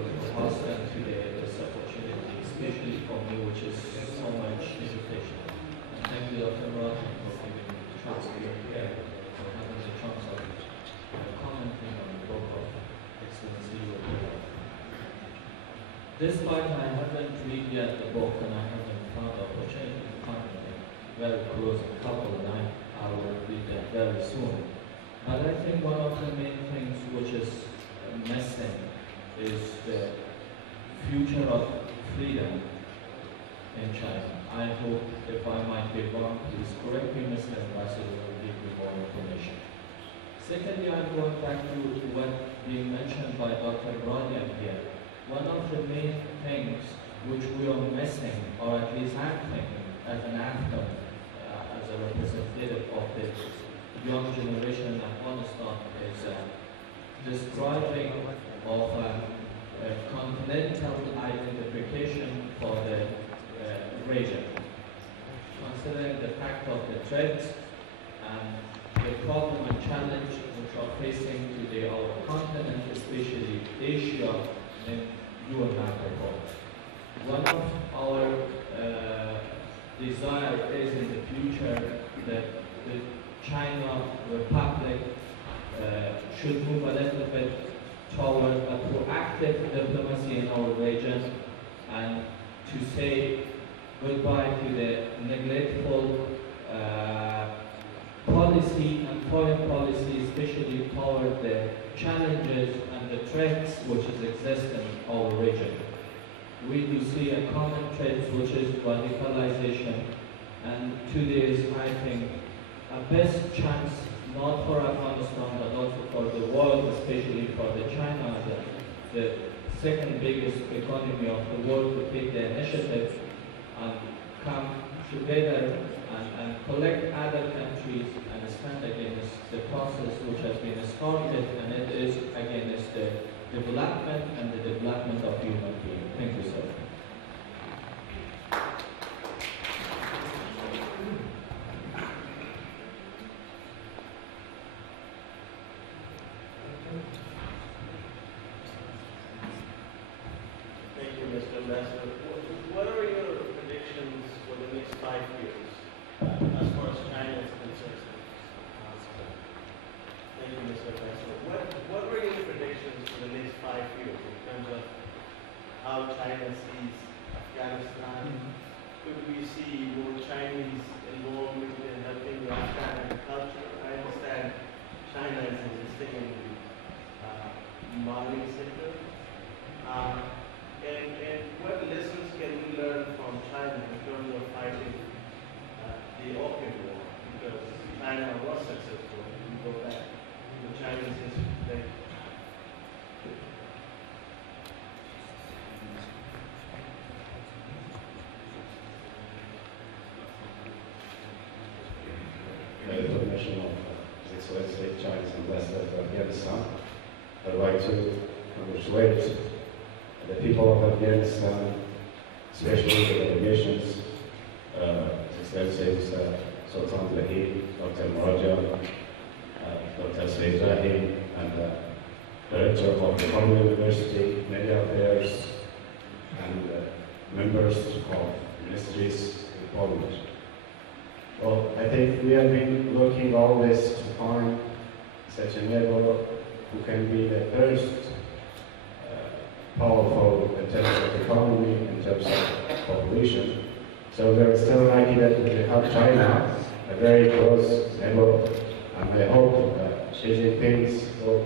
Despite I haven't read yet the book and I haven't found the opportunity to find it very close a couple, and I will read that very soon. But I think one of the main things which is missing is the future of freedom in China. I hope, if I might be wrong, please correct me, Mr. Ambassador, and give me more information. Secondly, I'm going back to what being mentioned by Dr. Brodian here. One of the main things which we are missing, or at least I'm thinking, as an Afghan, as a representative of the young generation in Afghanistan, is describing of a continental identification for the region. Considering the fact of the threats and the problem and challenge which are facing to our continent, especially Asia, and you and I. One of our desire is in the future that the China Republic should move a little bit toward a proactive diplomacy in our region and to say goodbye to the neglectful policy and foreign policy, especially toward the challenges and the threats which exist in our region. We do see a common threat which is radicalization, and today is, I think, a best chance not for Afghanistan but also for the world, especially for the China, the second biggest economy of the world, to take the initiative and come together and collect other countries and stand against the process which has been started, and it is against the development and the development of human beings. Thank you, sir. Thank you, Mr. Ambassador. What are your predictions for the next 5 years as far as China is concerned? Thank you, Mr. Ambassador. What are your predictions for the next 5 years in terms of how China sees Afghanistan? Could we see more Chinese involvement in helping the Afghan agriculture? I understand China is investing in the mining sector. And what lessons can we learn from China in terms of fighting the Opium War? Because China was successful. We go back to the Chinese history. Thank you. The information of His Excellency Chinese Ambassador to Afghanistan. I'd like to congratulate the people of Afghanistan, especially the delegations, His Excellency Sultan Zahid, Dr. Muraja, Dr. Sayyid Rahim, and the Director of the Columbia University, Media Affairs, and members of ministries in Parliament. Well, I think we have been looking always to find such a neighbor who can be the first powerful in terms of economy, in terms of population. So we're still lucky that we have China, a very close neighbor, and I hope Xi Jinping's book,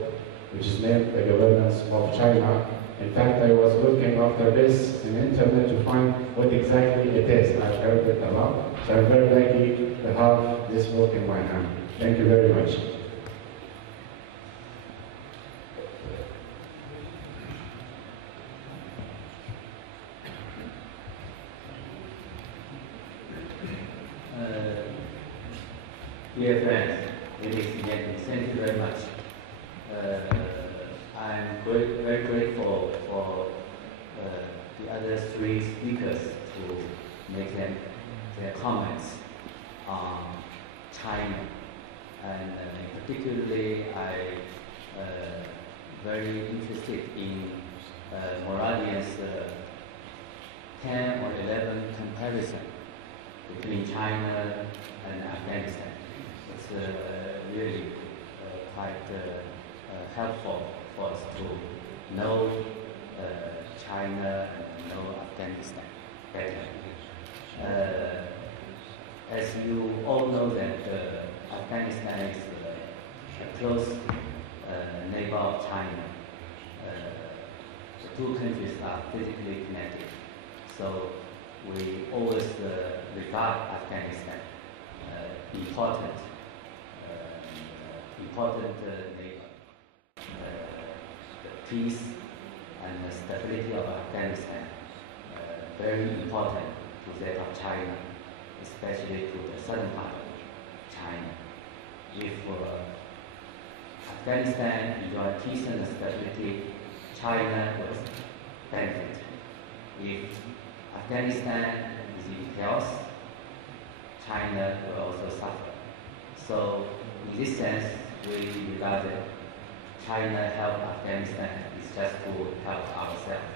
which is named The Governance of China. In fact, I was looking after this in internet to find what exactly it is. I've heard it a lot, so I'm very lucky to have this book in my hand. Thank you very much. Dear friends, ladies and gentlemen, thank you very much. I'm very grateful for the other three speakers to make their comments on China. And particularly, I very interested in Moradian's 10 or 11 comparison between China and Afghanistan. It's really quite helpful for us to know China and know Afghanistan better. As you all know that Afghanistan is a close neighbor of China. The two countries are physically connected, so we always regard Afghanistan important neighbor. The peace and the stability of Afghanistan very important to that of China, especially to the southern part of China. If Afghanistan enjoy peace and stability, China will benefit. If Afghanistan is in chaos, China will also suffer. So in this sense, we regard that China help Afghanistan is just to help ourselves.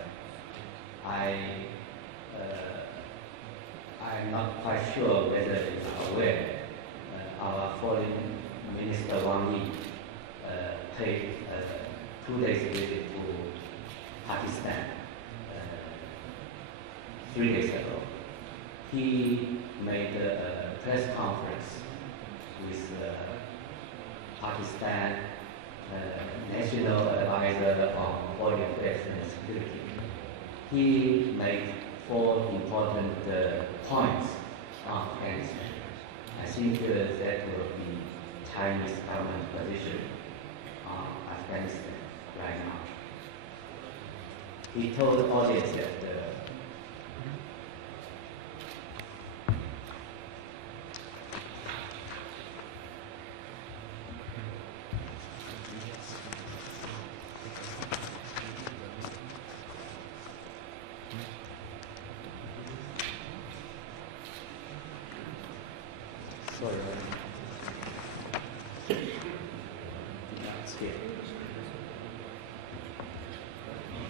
I'm not quite sure whether you are aware, our foreign minister Wang Yi paid 2 days visit to Pakistan 3 days ago. He made a press conference with Pakistan National Advisor on Foreign Affairs and Security. He made 4 important points on Afghanistan. I think that will be Chinese government position on Afghanistan right now. He told the audience that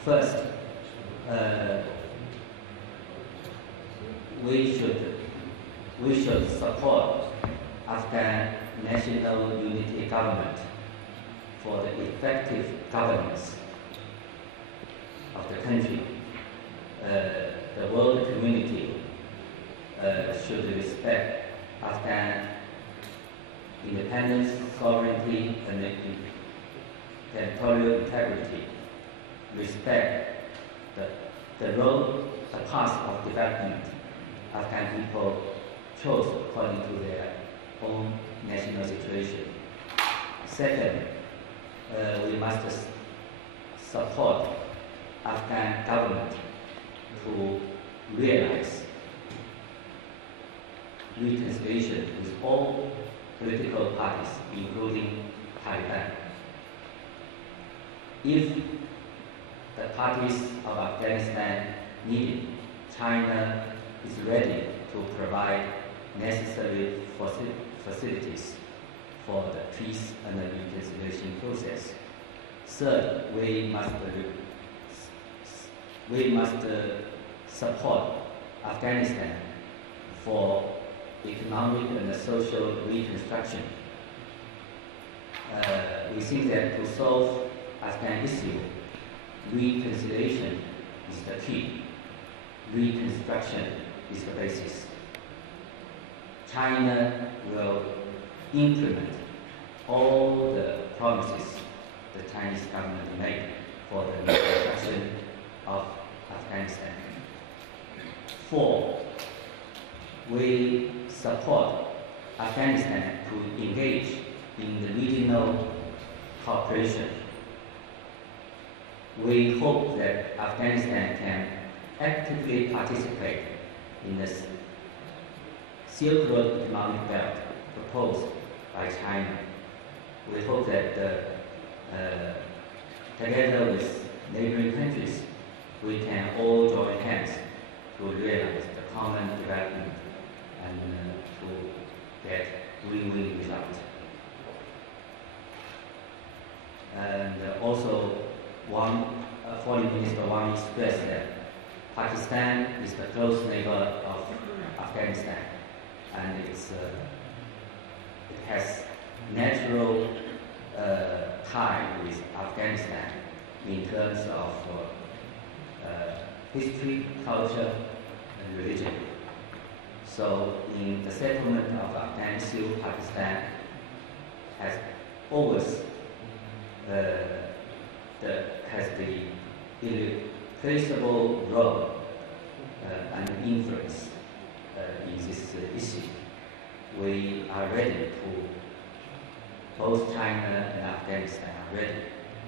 first, we should support Afghan national unity government for the effective governance of the country. The world community should respect Afghan independence, sovereignty, and territorial integrity. Respect the road, the path of development Afghan people chose according to their own national situation. Second, we must support Afghan government to realize reconciliation with all political parties, including Taliban. If the parties of Afghanistan need it, China is ready to provide necessary facilities for the peace and the reconciliation process. Third, we must support Afghanistan for economic and social reconstruction. We think that to solve Afghan issue, reconciliation is the key. Reconstruction is the basis. China will implement all the promises the Chinese government made for the reconstruction of Afghanistan. 4, we support Afghanistan to engage in the regional cooperation. We hope that Afghanistan can actively participate in the Silk Road economic belt proposed by China. We hope that together with neighboring countries, we can all join hands to realize the common development and to get win-win result. And also, Foreign Minister Wang expressed that Pakistan is the close neighbor of Afghanistan, and it has natural tie with Afghanistan in terms of history, culture, and religion. So in the settlement of Afghanistan, Pakistan has always has the irreplaceable role and influence in this issue. We are ready to, both China and Afghanistan are ready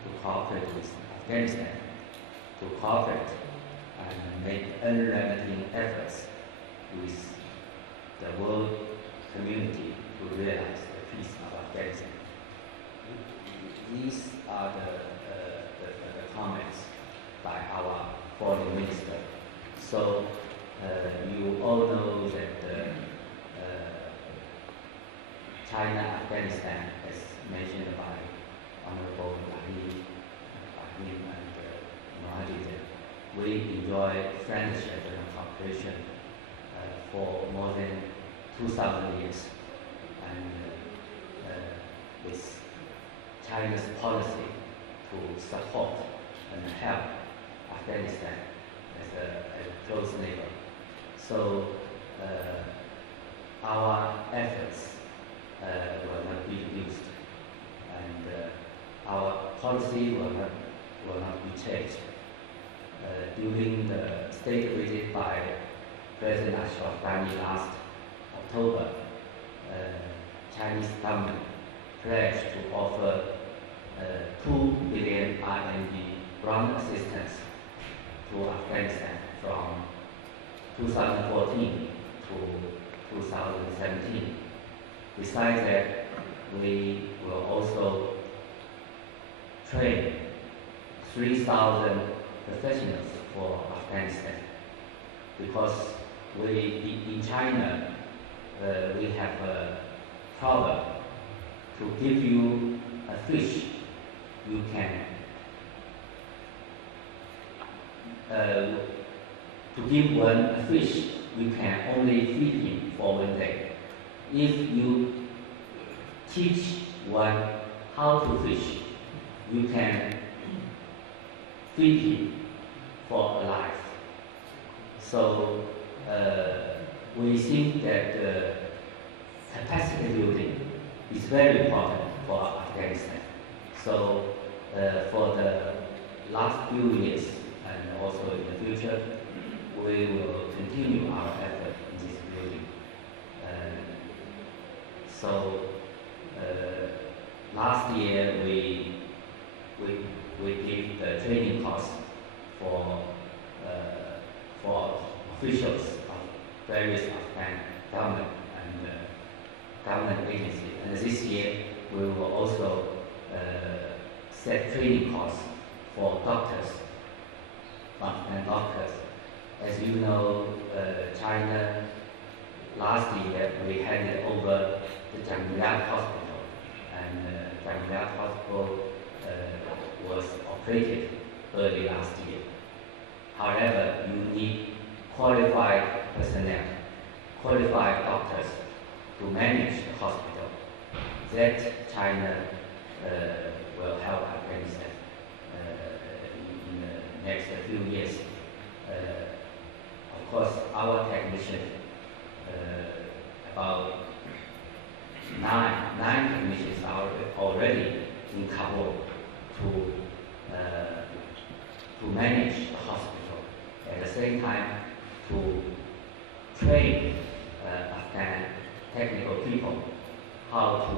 to cooperate with Afghanistan, to cooperate and make unremitting efforts with the world community to realize the peace of Afghanistan. These are the comments by our foreign minister. So you all know that China, Afghanistan, as mentioned by Honorable Rahim and Mahdi, we enjoy friendship and cooperation for more than 2,000 years. And with China's policy to support and help Afghanistan as a close neighbor. So our efforts will not be reduced, and our policy will not be changed. During the state visit by President Ashraf Ghani last October, Chinese government pledged to offer 2 billion RMB grant assistance to Afghanistan from 2014 to 2017. Besides that, we will also train 3,000 professionals for Afghanistan, because in China we have a proverb: to give you a fish, you can to give one a fish, you can only feed him for 1 day. If you teach one how to fish, you can feed him for a life. So we think that capacity building is very important for Afghanistan. So for the last few years and also in the future, we will continue our effort in this building. So last year we gave the training course for officials of various Afghan government and government agencies. And this year we will also set training course for doctors, Afghan doctors. As you know, China last year we handed over the Jamiyat Hospital, and Jamiyat Hospital was operated early last year. However, you need qualified personnel, qualified doctors to manage the hospital. That China will help Afghanistan in the next few years. Of course, our technicians, about nine technicians are already in Kabul to manage the hospital. At the same time, to train Afghan technical people how to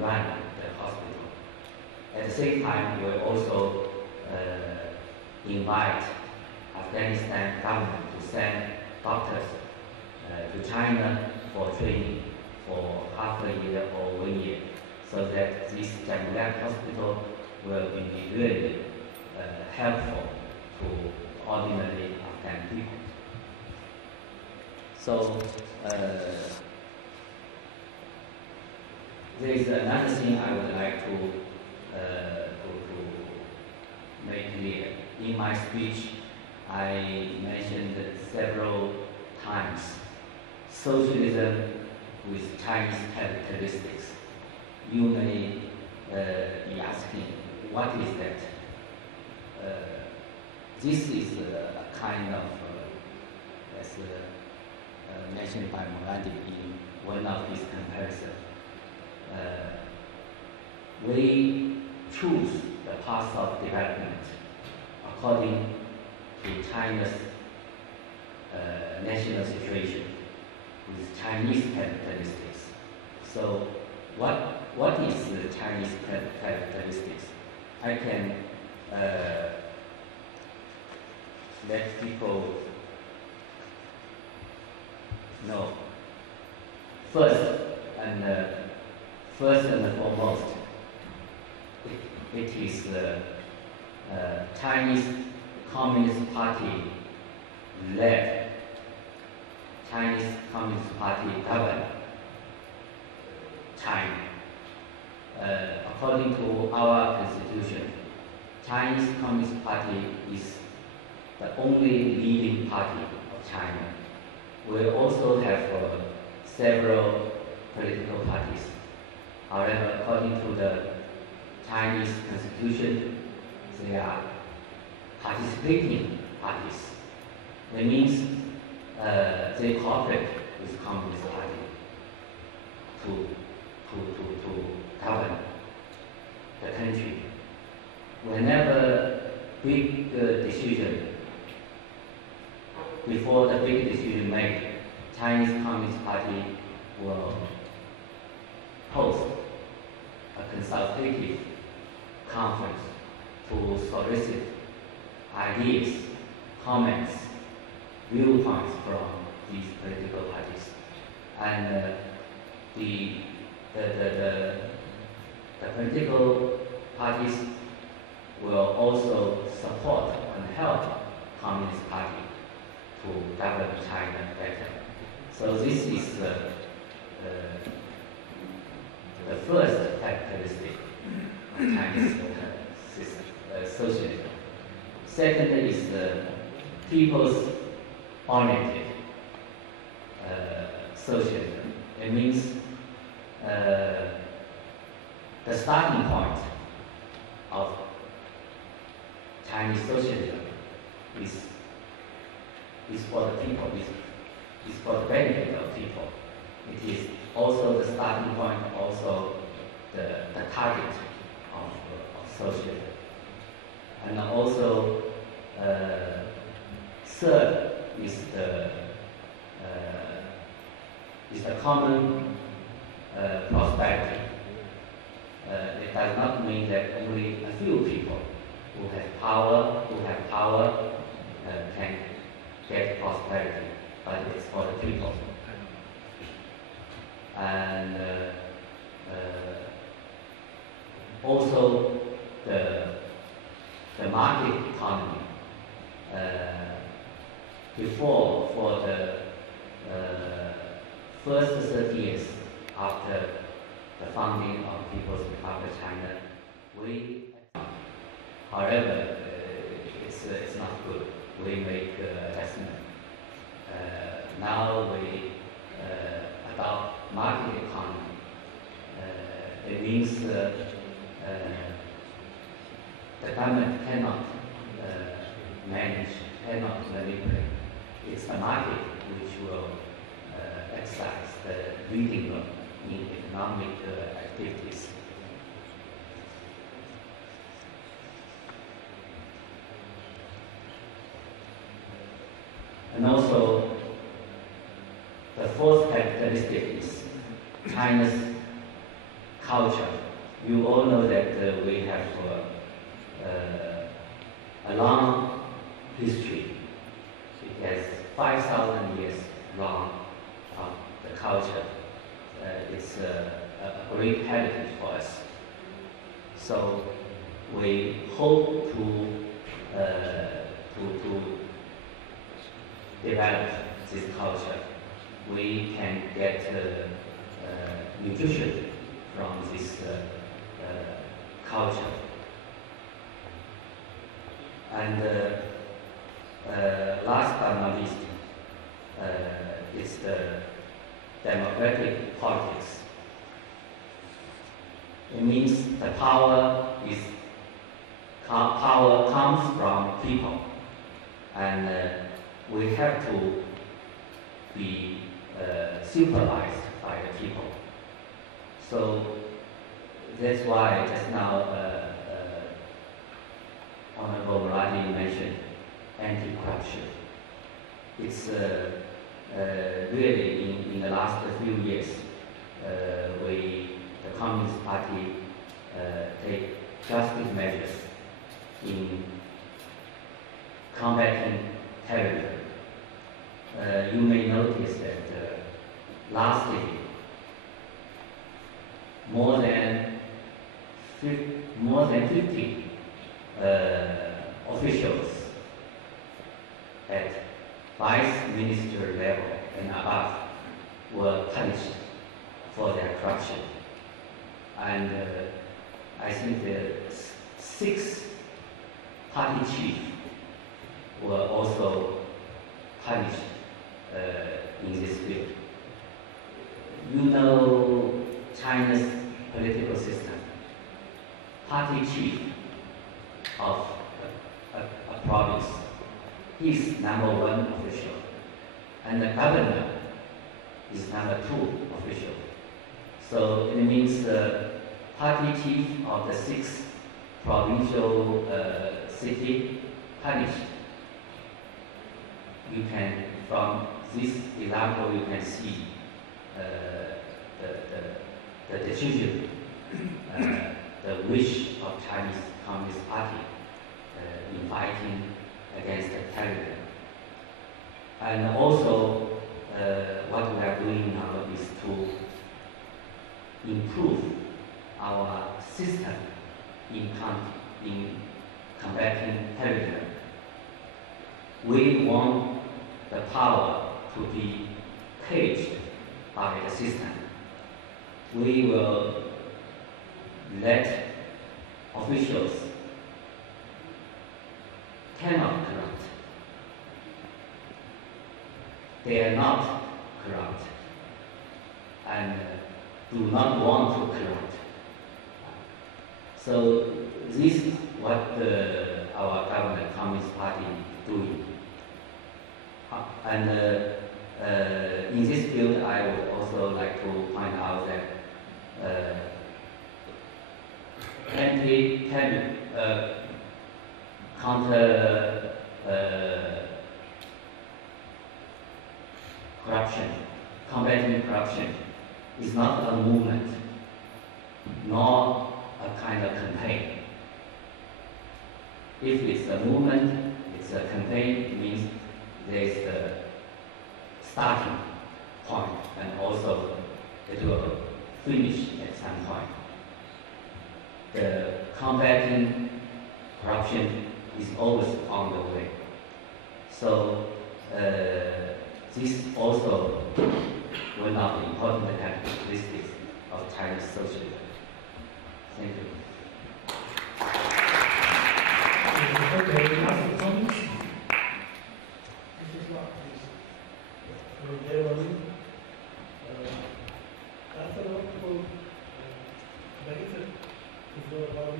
run the hospital. At the same time, we also invite Afghanistan government to send doctors to China for training for half a year or 1 year, so that this Jamiyat hospital will be really helpful to ordinary Afghan people. So there is another thing I would like to make clear. In my speech, I mentioned several times socialism with Chinese characteristics. You may be asking, what is that? this is a kind of, as mentioned by Morandi in one of his comparisons. We choose the path of development according to China's national situation with Chinese characteristics. So what is the Chinese characteristics? I can let people know. First and foremost, it is the Chinese Communist Party led, Chinese Communist Party governed China. According to our constitution, Chinese Communist Party is the only leading party of China. We also have several political parties. However, according to the Chinese constitution, they are participating parties. That means they cooperate with Communist Party to govern the country. Whenever big decision, before the big decision made, Chinese Communist Party will host a consultative conference to solicit ideas, comments, viewpoints from these political parties. And the political parties will also support and help Communist Party to govern China better. So this is the first characteristic of Chinese socialism. Second is people's oriented socialism. It means the starting point of Chinese socialism is for the people, is for the benefit of people. It is also the starting point, also the target of socialism. And also, third is the common prosperity. It does not mean that only a few people who have power can get prosperity, but it's for the people. And also the market economy. Before, for the first 30 years after the founding of People's Republic of China, however, it's not good. We make adjustment. Now we adopt market economy. It means the government cannot manage, cannot manipulate. It's the market which will exercise the leading role in economic activities. And also, the fourth characteristic is China's culture. You all know that we have a long history. It has 5,000 years long of the culture. It's a great heritage for us. So we hope to develop this culture. We can get nutrition from this culture. And last but not least is the democratic politics. It means the power comes from people. and we have to be supervised by the people. So that's why just now Honorable Muradi mentioned anti-corruption. It's really in the last few years, the Communist Party take drastic measures in combating terrorism. You may notice that last year, more than 50 officials at vice minister level and above were punished for their corruption. And I think the 6 party chiefs were also punished in this field. You know China's political system. Party chief of a province, he is #1 official, and the governor is #2 official. So it means the party chief of the 6 provincial city punished. You can, from this example, you can see the decision, the wish of Chinese Communist Party in fighting against terrorism. And also, what we are doing now is to improve our system in combating terrorism. We want the power to be caged by the system. We will let officials cannot corrupt. They are not corrupt and do not want to corrupt. So this is what our government, Communist Party, doing. And in this field, I would also like to point out that combating corruption is not a movement, nor a kind of campaign. If it's a movement, it's a campaign, it means there's the starting point, and also it will finish at some point. The combating corruption is always on the way. So this also one of the important characteristics of Chinese socialism. Thank you. Okay, last comments? This is not this. That's a lot of benefit is about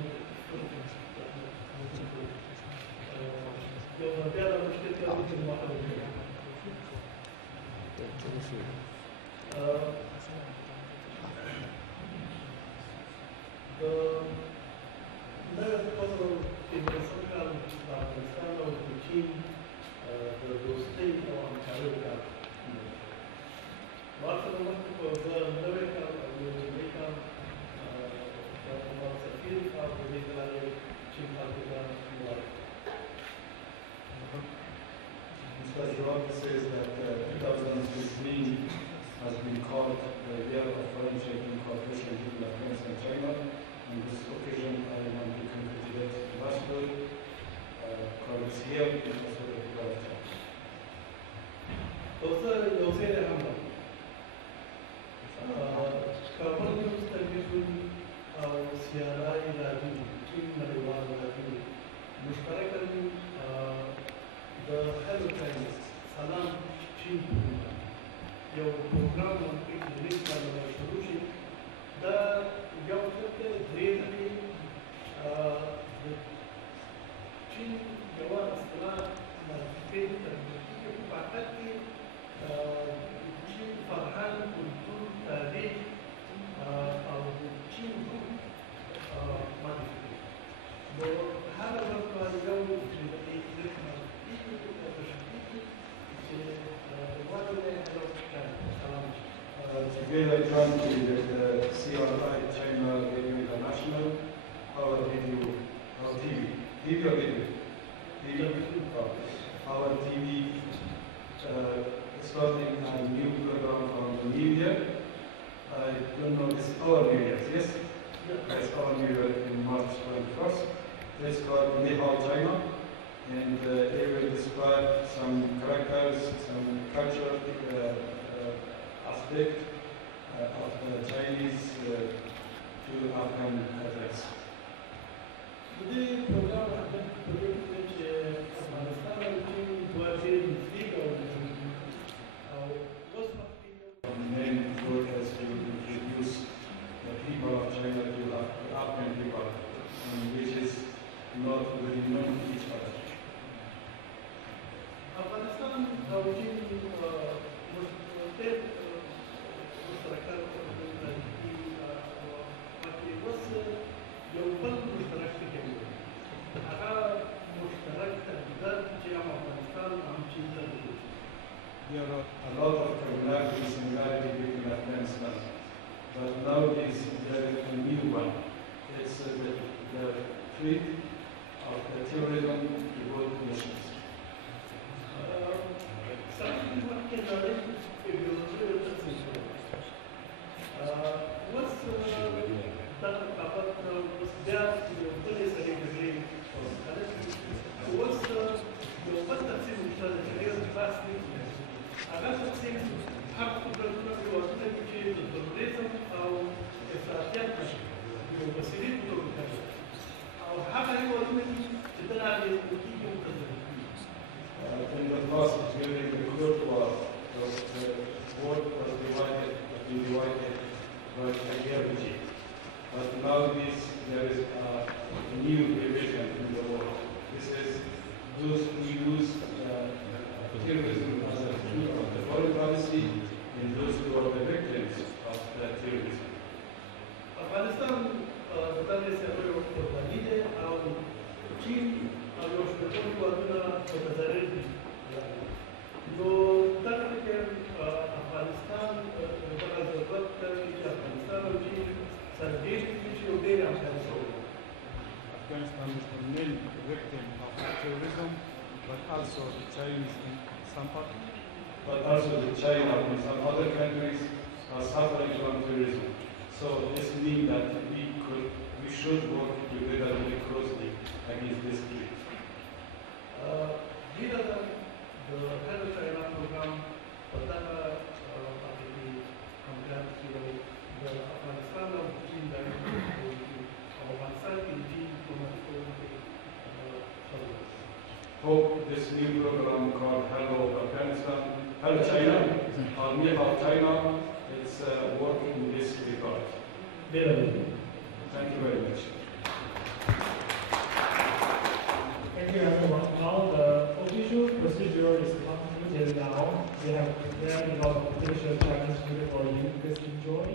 Mr. Rock says that 2015 has been called the year of foreign-shaping cooperation between Afghanistan and China. On this occasion, I want to congratulate the ambassador, colleagues here, and also the people of China. China, participated and participated Chin Farhan Kultur Tariq Chin Group modification. هذا الرقم اليوم في Together jointly with the CRI China Radio International, our video, our TV or video? Our TV starting a new program on the media. I don't know, it's our New Year, yes? It's our New Year in March 21st. It's called Nihao China, and it will describe some characters, some cultural aspect of the Chinese to Afghan address. Today, program main focus to introduce the people of China to Afghan people, which is not very known to each other. Afghanistan There are a lot of commonalities and similarities between Afghanistan, but nowadays there is a new one. It's the threat of the terrorism to both nations. In the past, during the Cold War, the world was divided by ideology. But nowadays, there is a new division in the world. This is those who use terrorism as a tool of the foreign policy and those who are the victims of the terrorism. Afghanistan بدأت يعملوا قوانين أو شيء أو يشتغلون قوانين متزايد. لو تكتب أفغانستان بعد الوقت تكتب أفغانستان وشيء سردين شيء غير أفغانستان. Afghanistan is the main victim of terrorism, but also the Chinese in some parts. But also the China and some other countries are suffering from terrorism. So this means that we should work together very closely against this threat. Given the Hello China program, whatever compared to the Afghanistan of Jin or one side in Jin Hope this new program called Hello Afghanistan, Hello China, or Nihao China, it's working in this regard. Thank you very much. Thank you everyone. Now the official procedure is concluded now. We have prepared a lot of potential challenges for you. Please enjoy.